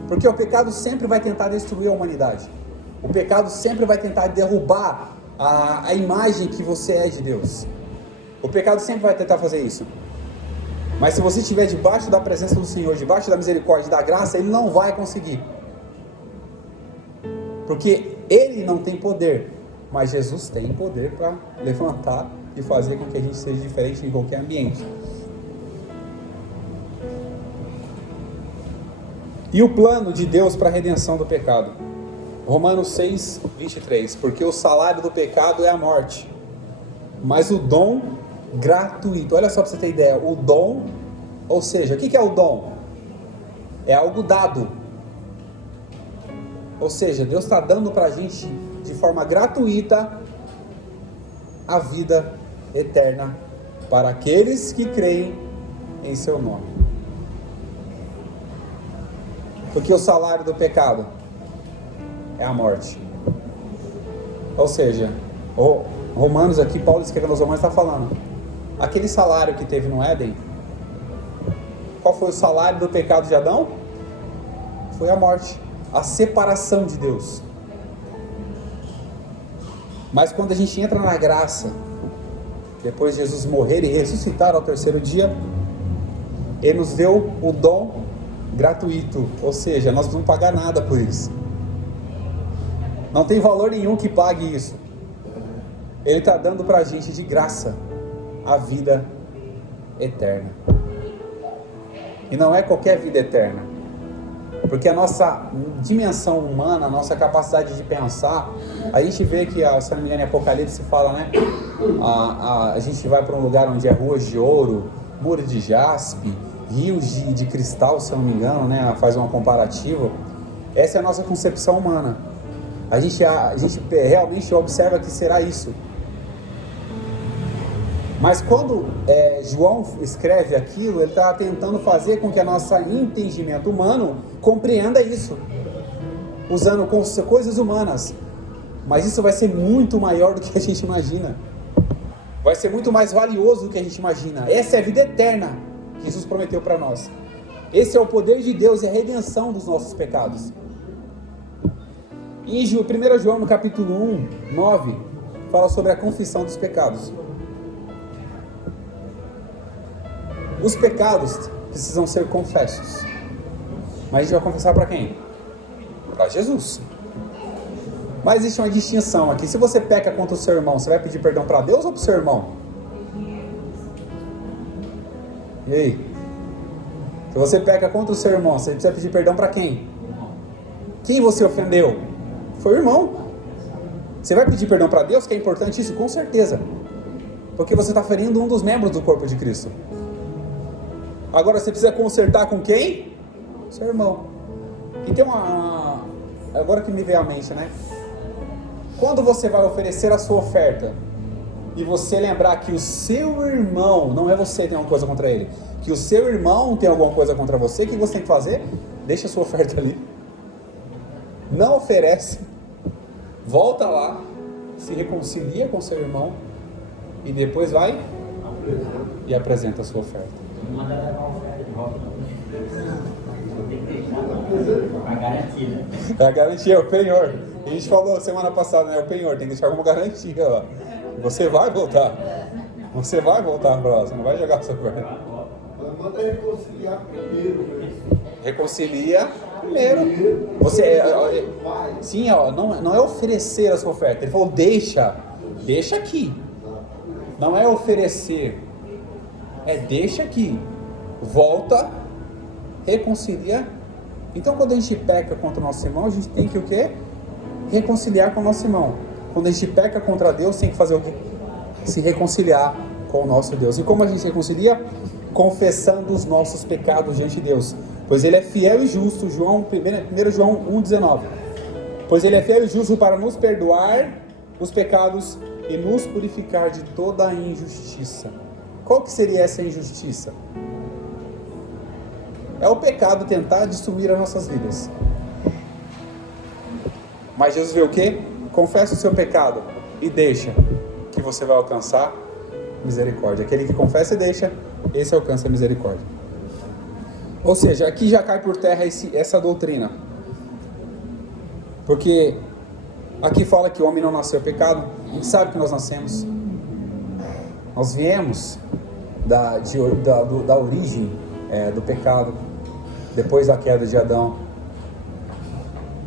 Porque o pecado sempre vai tentar destruir a humanidade. O pecado sempre vai tentar derrubar a imagem que você é de Deus. O pecado sempre vai tentar fazer isso. Mas se você estiver debaixo da presença do Senhor, debaixo da misericórdia e da graça, ele não vai conseguir. Porque ele não tem poder, mas Jesus tem poder para levantar e fazer com que a gente seja diferente em qualquer ambiente. E o plano de Deus para a redenção do pecado? Romanos 6, 23. Porque o salário do pecado é a morte, mas o dom gratuito. Olha só para você ter ideia. O dom, ou seja, o que é o dom? É algo dado. Ou seja, Deus está dando para a gente de forma gratuita a vida eterna para aqueles que creem em seu nome. Porque o salário do pecado é a morte. Ou seja, Romanos aqui, Paulo escrevendo aos Romanos está falando, aquele salário que teve no Éden, qual foi o salário do pecado de Adão? Foi a morte, a separação de Deus. Mas quando a gente entra na graça, depois de Jesus morrer e ressuscitar ao terceiro dia, Ele nos deu o dom gratuito, ou seja, nós não vamos pagar nada por isso. Não tem valor nenhum que pague isso. Ele está dando para a gente de graça a vida eterna. E não é qualquer vida eterna, porque a nossa dimensão humana, a nossa capacidade de pensar, a gente vê que, se não me engano, em Apocalipse fala, né? A gente vai para um lugar onde é ruas de ouro, muros de jaspe, rios de cristal, se eu não me engano, né? Faz uma comparativa. Essa é a nossa concepção humana. A gente realmente observa que será isso. Mas quando João escreve aquilo, ele está tentando fazer com que a nosso entendimento humano compreenda isso, usando coisas humanas. Mas isso vai ser muito maior do que a gente imagina. Vai ser muito mais valioso do que a gente imagina. Essa é a vida eterna que Jesus prometeu para nós. Esse é o poder de Deus e a redenção dos nossos pecados. Em 1 João, no capítulo 1, 9, fala sobre a confissão dos pecados. Os pecados precisam ser confessos. Mas a gente vai confessar para quem? Para Jesus. Mas existe uma distinção aqui. Se você peca contra o seu irmão, você vai pedir perdão para Deus ou para o seu irmão? E aí? Se você peca contra o seu irmão, você precisa pedir perdão para quem? Quem você ofendeu? Foi o irmão. Você vai pedir perdão para Deus, que é importante isso? Com certeza. Porque você está ferindo um dos membros do corpo de Cristo. Agora você precisa consertar com quem? Seu irmão. E tem agora que me veio à mente, né? Quando você vai oferecer a sua oferta e você lembrar que o seu irmão, não é você que tem alguma coisa contra ele, que o seu irmão tem alguma coisa contra você, o que você tem que fazer? Deixa a sua oferta ali. Não oferece. Volta lá, se reconcilia com seu irmão e depois vai e apresenta a sua oferta. Não manda levar a oferta de volta, não. Tem que deixar a garantia. A garantia é o penhor. A gente falou semana passada, né? O penhor, tem que deixar como garantia lá. Você vai voltar. Você vai voltar para lá, você não vai jogar a sua oferta. Manda reconciliar primeiro. Reconcilia primeiro. Você, sim, não é oferecer a sua oferta. Ele falou, deixa aqui. Não é oferecer. Deixa aqui, volta, reconcilia. Então quando a gente peca contra o nosso irmão, a gente tem que o quê? Reconciliar com o nosso irmão. Quando a gente peca contra Deus, tem que fazer o quê? Se reconciliar com o nosso Deus. E como a gente reconcilia? Confessando os nossos pecados diante de Deus. Pois Ele é fiel e justo, 1 João 1,19. Pois Ele é fiel e justo para nos perdoar os pecados e nos purificar de toda a injustiça. Qual que seria essa injustiça? É o pecado tentar destruir as nossas vidas. Mas Jesus vê o quê? Confessa o seu pecado e deixa, que você vai alcançar misericórdia. Aquele que confessa e deixa, esse alcança a misericórdia. Ou seja, aqui já cai por terra essa doutrina. Porque aqui fala que o homem não nasceu pecado. A gente sabe que nós nascemos. Nós viemos da origem do pecado, depois da queda de Adão.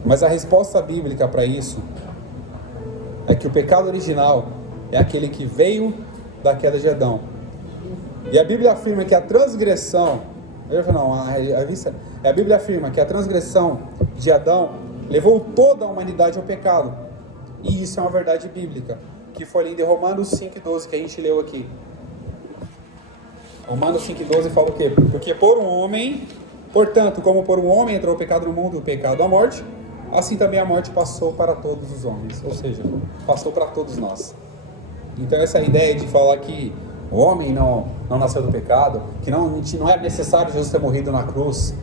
Mas a resposta bíblica para isso é que o pecado original é aquele que veio da queda de Adão. E a Bíblia afirma que a transgressão, a Bíblia afirma que a transgressão de Adão levou toda a humanidade ao pecado. E isso é uma verdade bíblica, que foi lida em Romanos 5,12, que a gente leu aqui. Romanos 5,12 fala o quê? Porque portanto, como por um homem entrou o pecado no mundo, o pecado a morte, assim também a morte passou para todos os homens. Ou seja, passou para todos nós. Então essa ideia de falar que o homem não nasceu do pecado, que não é necessário Jesus ter morrido na cruz,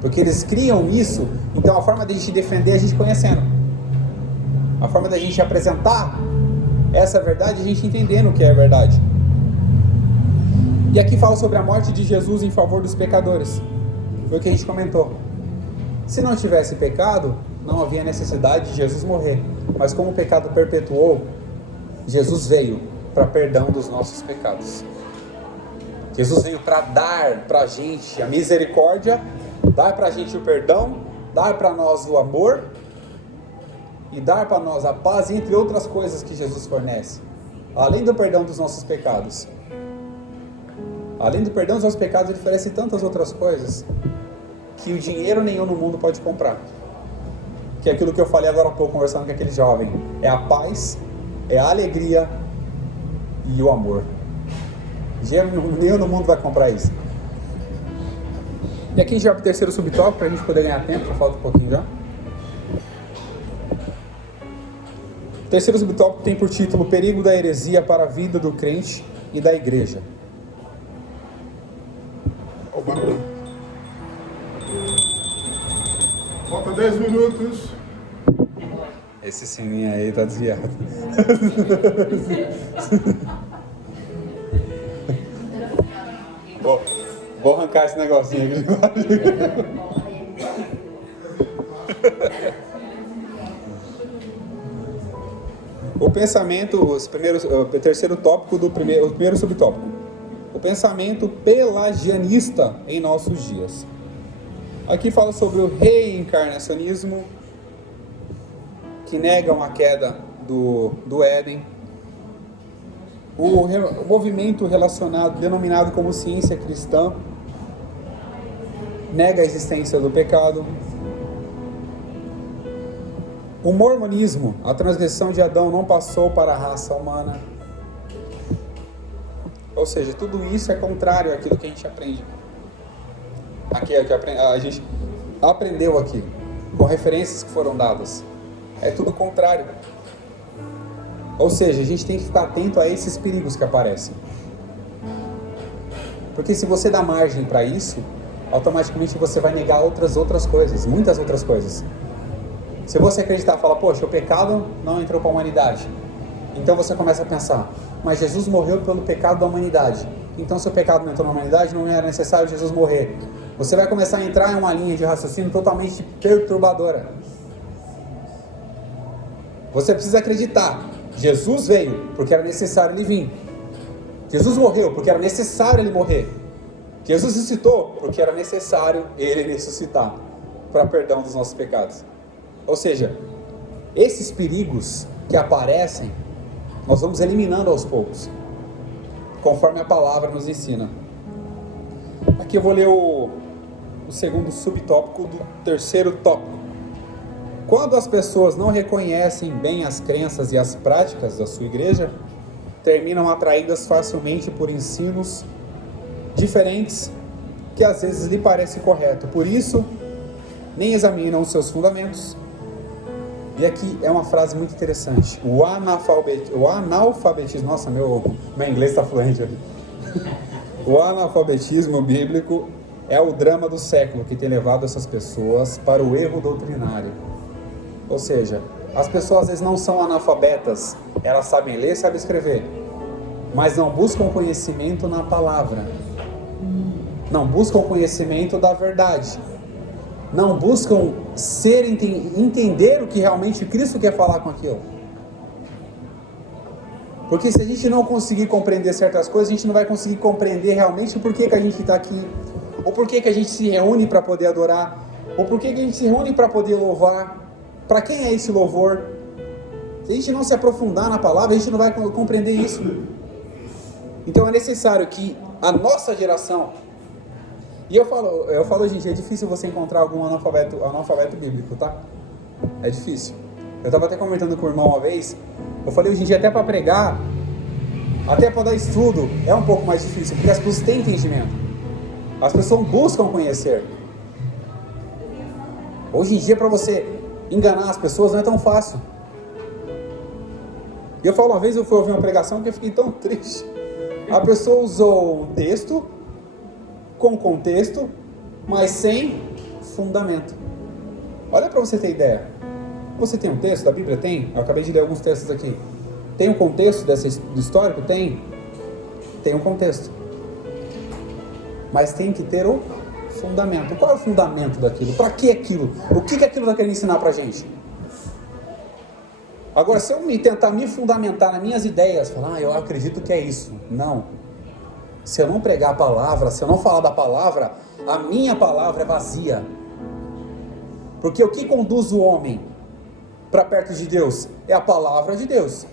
porque eles criam isso. Então a forma de a gente defender é a gente conhecendo, a forma da gente apresentar essa verdade é a gente entendendo o que é verdade. E aqui fala sobre a morte de Jesus em favor dos pecadores. Foi o que a gente comentou. Se não tivesse pecado, não havia necessidade de Jesus morrer. Mas como o pecado perpetuou, Jesus veio para perdão dos nossos pecados. Jesus veio para dar para a gente a misericórdia, dar para a gente o perdão, dar para nós o amor e dar para nós a paz, entre outras coisas que Jesus fornece. Além do perdão dos nossos pecados. Além do perdão dos nossos pecados, ele oferece tantas outras coisas que o dinheiro nenhum no mundo pode comprar. Que é aquilo que eu falei agora há pouco, conversando com aquele jovem. É a paz, é a alegria e o amor. Dinheiro nenhum no mundo vai comprar isso. E aqui a gente vai para o terceiro subtópico, para a gente poder ganhar tempo, já falta um pouquinho já. O terceiro subtópico tem por título: Perigo da heresia para a vida do crente e da igreja. Falta 10 minutos. Esse sininho aí tá desviado. Vou arrancar esse negocinho aqui. O pensamento, o terceiro tópico do o primeiro subtópico. O pensamento pelagianista em nossos dias. Aqui fala sobre o reencarnacionismo, que negam a queda do Éden. O movimento relacionado, denominado como ciência cristã, nega a existência do pecado. O mormonismo, a transgressão de Adão não passou para a raça humana. Ou seja, tudo isso é contrário àquilo que a gente aprende. Aqui é o que a gente aprendeu aqui, com referências que foram dadas. É tudo contrário. Ou seja, a gente tem que ficar atento a esses perigos que aparecem. Porque se você dá margem para isso, automaticamente você vai negar outras coisas, muitas outras coisas. Se você acreditar, fala, poxa, o pecado não entrou para a humanidade. Então você começa a pensar, mas Jesus morreu pelo pecado da humanidade. Então se o pecado não entrou na humanidade, não era necessário Jesus morrer. Você vai começar a entrar em uma linha de raciocínio totalmente perturbadora. Você precisa acreditar. Jesus veio porque era necessário ele vir. Jesus morreu porque era necessário ele morrer. Jesus ressuscitou porque era necessário ele ressuscitar para perdão dos nossos pecados. Ou seja, esses perigos que aparecem, nós vamos eliminando aos poucos, conforme a palavra nos ensina. Aqui eu vou ler o segundo subtópico do terceiro tópico. Quando as pessoas não reconhecem bem as crenças e as práticas da sua igreja, terminam atraídas facilmente por ensinos diferentes que às vezes lhe parecem corretos. Por isso, nem examinam os seus fundamentos. E aqui é uma frase muito interessante. O analfabetismo... Nossa, meu inglês está fluente aqui. O analfabetismo bíblico é o drama do século que tem levado essas pessoas para o erro doutrinário. Ou seja, as pessoas às vezes não são analfabetas, elas sabem ler, sabem escrever, mas não buscam conhecimento na palavra, não buscam conhecimento da verdade, não buscam entender o que realmente Cristo quer falar com aquilo. Porque se a gente não conseguir compreender certas coisas, a gente não vai conseguir compreender realmente o porquê que a gente está aqui, ou porquê que a gente se reúne para poder adorar, ou porquê que a gente se reúne para poder louvar. Para quem é esse louvor? Se a gente não se aprofundar na palavra, a gente não vai compreender isso. Então é necessário que a nossa geração... E eu falo, gente, é difícil você encontrar algum analfabeto bíblico, tá? É difícil. Eu estava até comentando com o irmão uma vez, eu falei, hoje em dia até para pregar, até para dar estudo, é um pouco mais difícil, porque as pessoas têm entendimento. As pessoas buscam conhecer. Hoje em dia, para você enganar as pessoas não é tão fácil. E eu falo, uma vez eu fui ouvir uma pregação que eu fiquei tão triste. A pessoa usou um texto, com contexto, mas sem fundamento. Olha para você ter ideia. Você tem um texto da Bíblia? Tem? Eu acabei de ler alguns textos aqui. Tem um contexto do histórico? Tem. Tem um contexto. Mas tem que ter o fundamento. Qual é o fundamento daquilo? Para que aquilo? O que aquilo está querendo ensinar para a gente? Agora, se eu tentar me fundamentar nas minhas ideias, falar, eu acredito que é isso. Não. Se eu não pregar a palavra, se eu não falar da palavra, a minha palavra é vazia. Porque o que conduz o homem para perto de Deus é a palavra de Deus.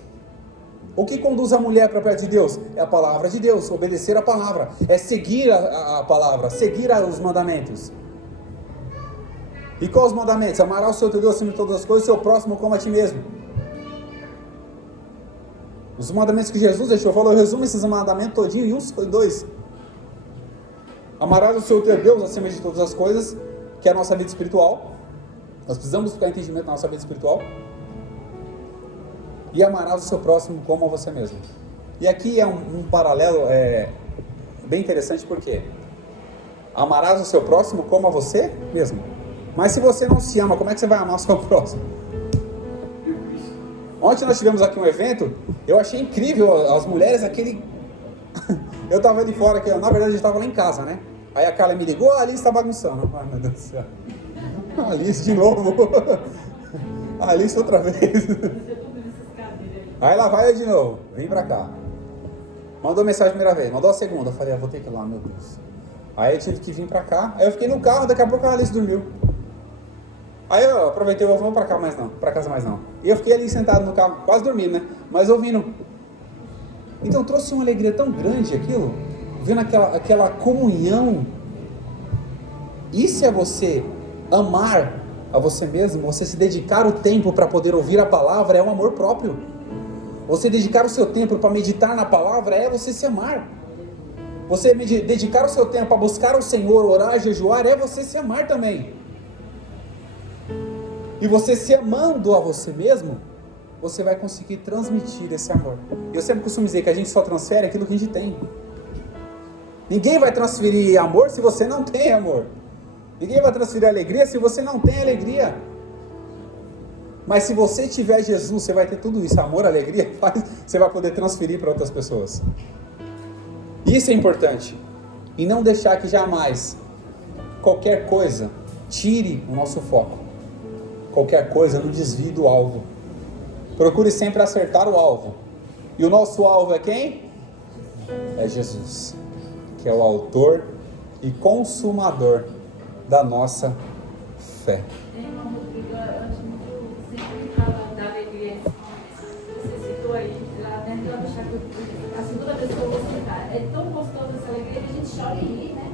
O que conduz a mulher para perto de Deus é a palavra de Deus, obedecer a palavra, é seguir a palavra, seguir os mandamentos. E quais os mandamentos? Amarás o seu teu Deus acima de todas as coisas, o seu próximo como a ti mesmo. Os mandamentos que Jesus deixou, eu resumo esses mandamentos todinho em dois. Amarás o seu teu Deus acima de todas as coisas, que é a nossa vida espiritual. Nós precisamos buscar entendimento na nossa vida espiritual. E amarás o seu próximo como a você mesmo. E aqui é um paralelo bem interessante, porque amarás o seu próximo como a você mesmo. Mas se você não se ama, como é que você vai amar o seu próximo? Ontem nós tivemos aqui um evento, eu achei incrível as mulheres, eu estava ali fora, que na verdade eu estava lá em casa, né? Aí a Carla me ligou, a Alice está bagunçando. Ai, meu Deus do céu. A Alice de novo. A Alice outra vez. Aí lá vai eu de novo, vem pra cá. Mandou mensagem a primeira vez, mandou a segunda. Eu falei, vou ter que ir lá, meu Deus. Aí eu tive que vir pra cá. Aí eu fiquei no carro, daqui a pouco a Alice dormiu. Aí eu aproveitei, eu vou pra cá mais não, pra casa mais não. E eu fiquei ali sentado no carro, quase dormindo, né? Mas ouvindo. Então trouxe uma alegria tão grande aquilo, vendo aquela comunhão. Isso é você amar a você mesmo, você se dedicar o tempo para poder ouvir a palavra, é um amor próprio. Você dedicar o seu tempo para meditar na palavra é você se amar. Você dedicar o seu tempo para buscar o Senhor, orar, jejuar, é você se amar também. E você se amando a você mesmo, você vai conseguir transmitir esse amor. Eu sempre costumo dizer que a gente só transfere aquilo que a gente tem. Ninguém vai transferir amor se você não tem amor. Ninguém vai transferir alegria se você não tem alegria. Mas se você tiver Jesus, você vai ter tudo isso, amor, alegria, você vai poder transferir para outras pessoas. Isso é importante. E não deixar que jamais qualquer coisa tire o nosso foco. Qualquer coisa nos desvie do alvo. Procure sempre acertar o alvo. E o nosso alvo é quem? É Jesus, que é o autor e consumador da nossa fé. Tem uma música, eu acho muito, sempre fala da alegria. Você citou aí, lá dentro eu achar que a segunda vez que eu vou citar. É tão gostoso essa alegria que a gente chora e ri, né?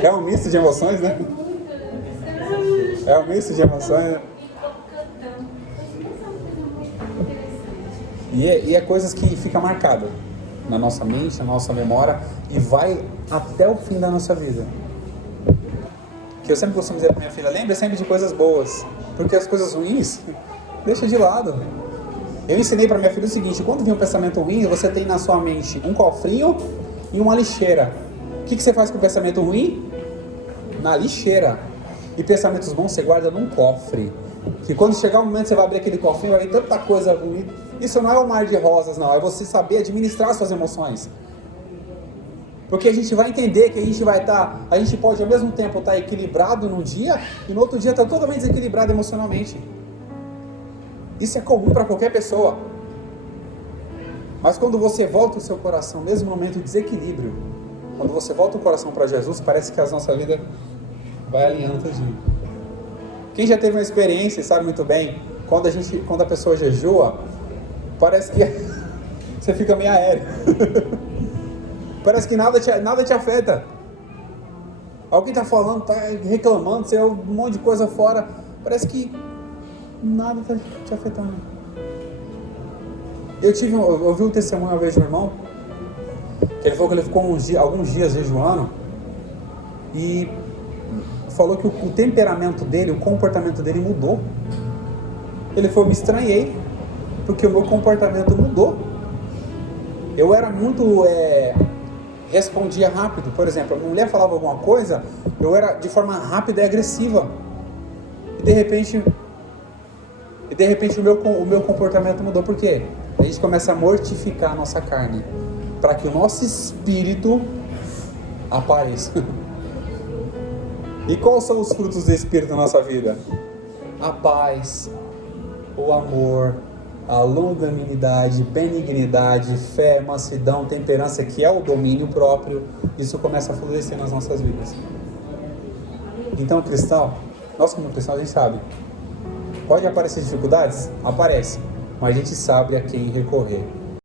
É um misto de emoções, né? É um misto de emoções, né? E é coisas que fica marcada na nossa mente, na nossa memória, e vai até o fim da nossa vida. Que eu sempre costumo dizer para minha filha, lembre sempre de coisas boas, porque as coisas ruins, deixa de lado. Eu ensinei para minha filha o seguinte, quando vem um pensamento ruim, você tem na sua mente um cofrinho e uma lixeira. O que você faz com o pensamento ruim? Na lixeira. E pensamentos bons você guarda num cofre. Que quando chegar o momento você vai abrir aquele cofrinho, vai ver tanta coisa bonita. Isso não é um mar de rosas, não. É você saber administrar suas emoções. Porque a gente vai entender que a gente pode ao mesmo tempo estar equilibrado num dia e no outro dia estar totalmente desequilibrado emocionalmente. Isso é comum para qualquer pessoa. Mas quando você volta o seu coração, mesmo no momento de desequilíbrio, quando você volta o coração para Jesus, parece que a nossa vida vai alinhando tudinho. Quem já teve uma experiência e sabe muito bem, quando a pessoa jejua, parece que você fica meio aéreo. Parece que nada te afeta. Alguém está falando, está reclamando, você é um monte de coisa fora. Parece que nada está te afetando. Eu vi um testemunho uma vez de um irmão, que ele falou que ele ficou alguns dias jejuando e falou que o temperamento dele, o comportamento dele mudou. Ele falou, me estranhei. Porque o meu comportamento mudou. Eu era muito... respondia rápido. Por exemplo, a minha mulher falava alguma coisa, eu era de forma rápida e agressiva. E de repente o meu comportamento mudou. Por quê? A gente começa a mortificar a nossa carne, para que o nosso espírito apareça. E quais são os frutos do espírito na nossa vida? A paz, o amor, a longanimidade, benignidade, fé, mansidão, temperança, que é o domínio próprio. Isso começa a florescer nas nossas vidas. Então, cristão, nós como cristãos, a gente sabe, pode aparecer dificuldades? Aparece, mas a gente sabe a quem recorrer.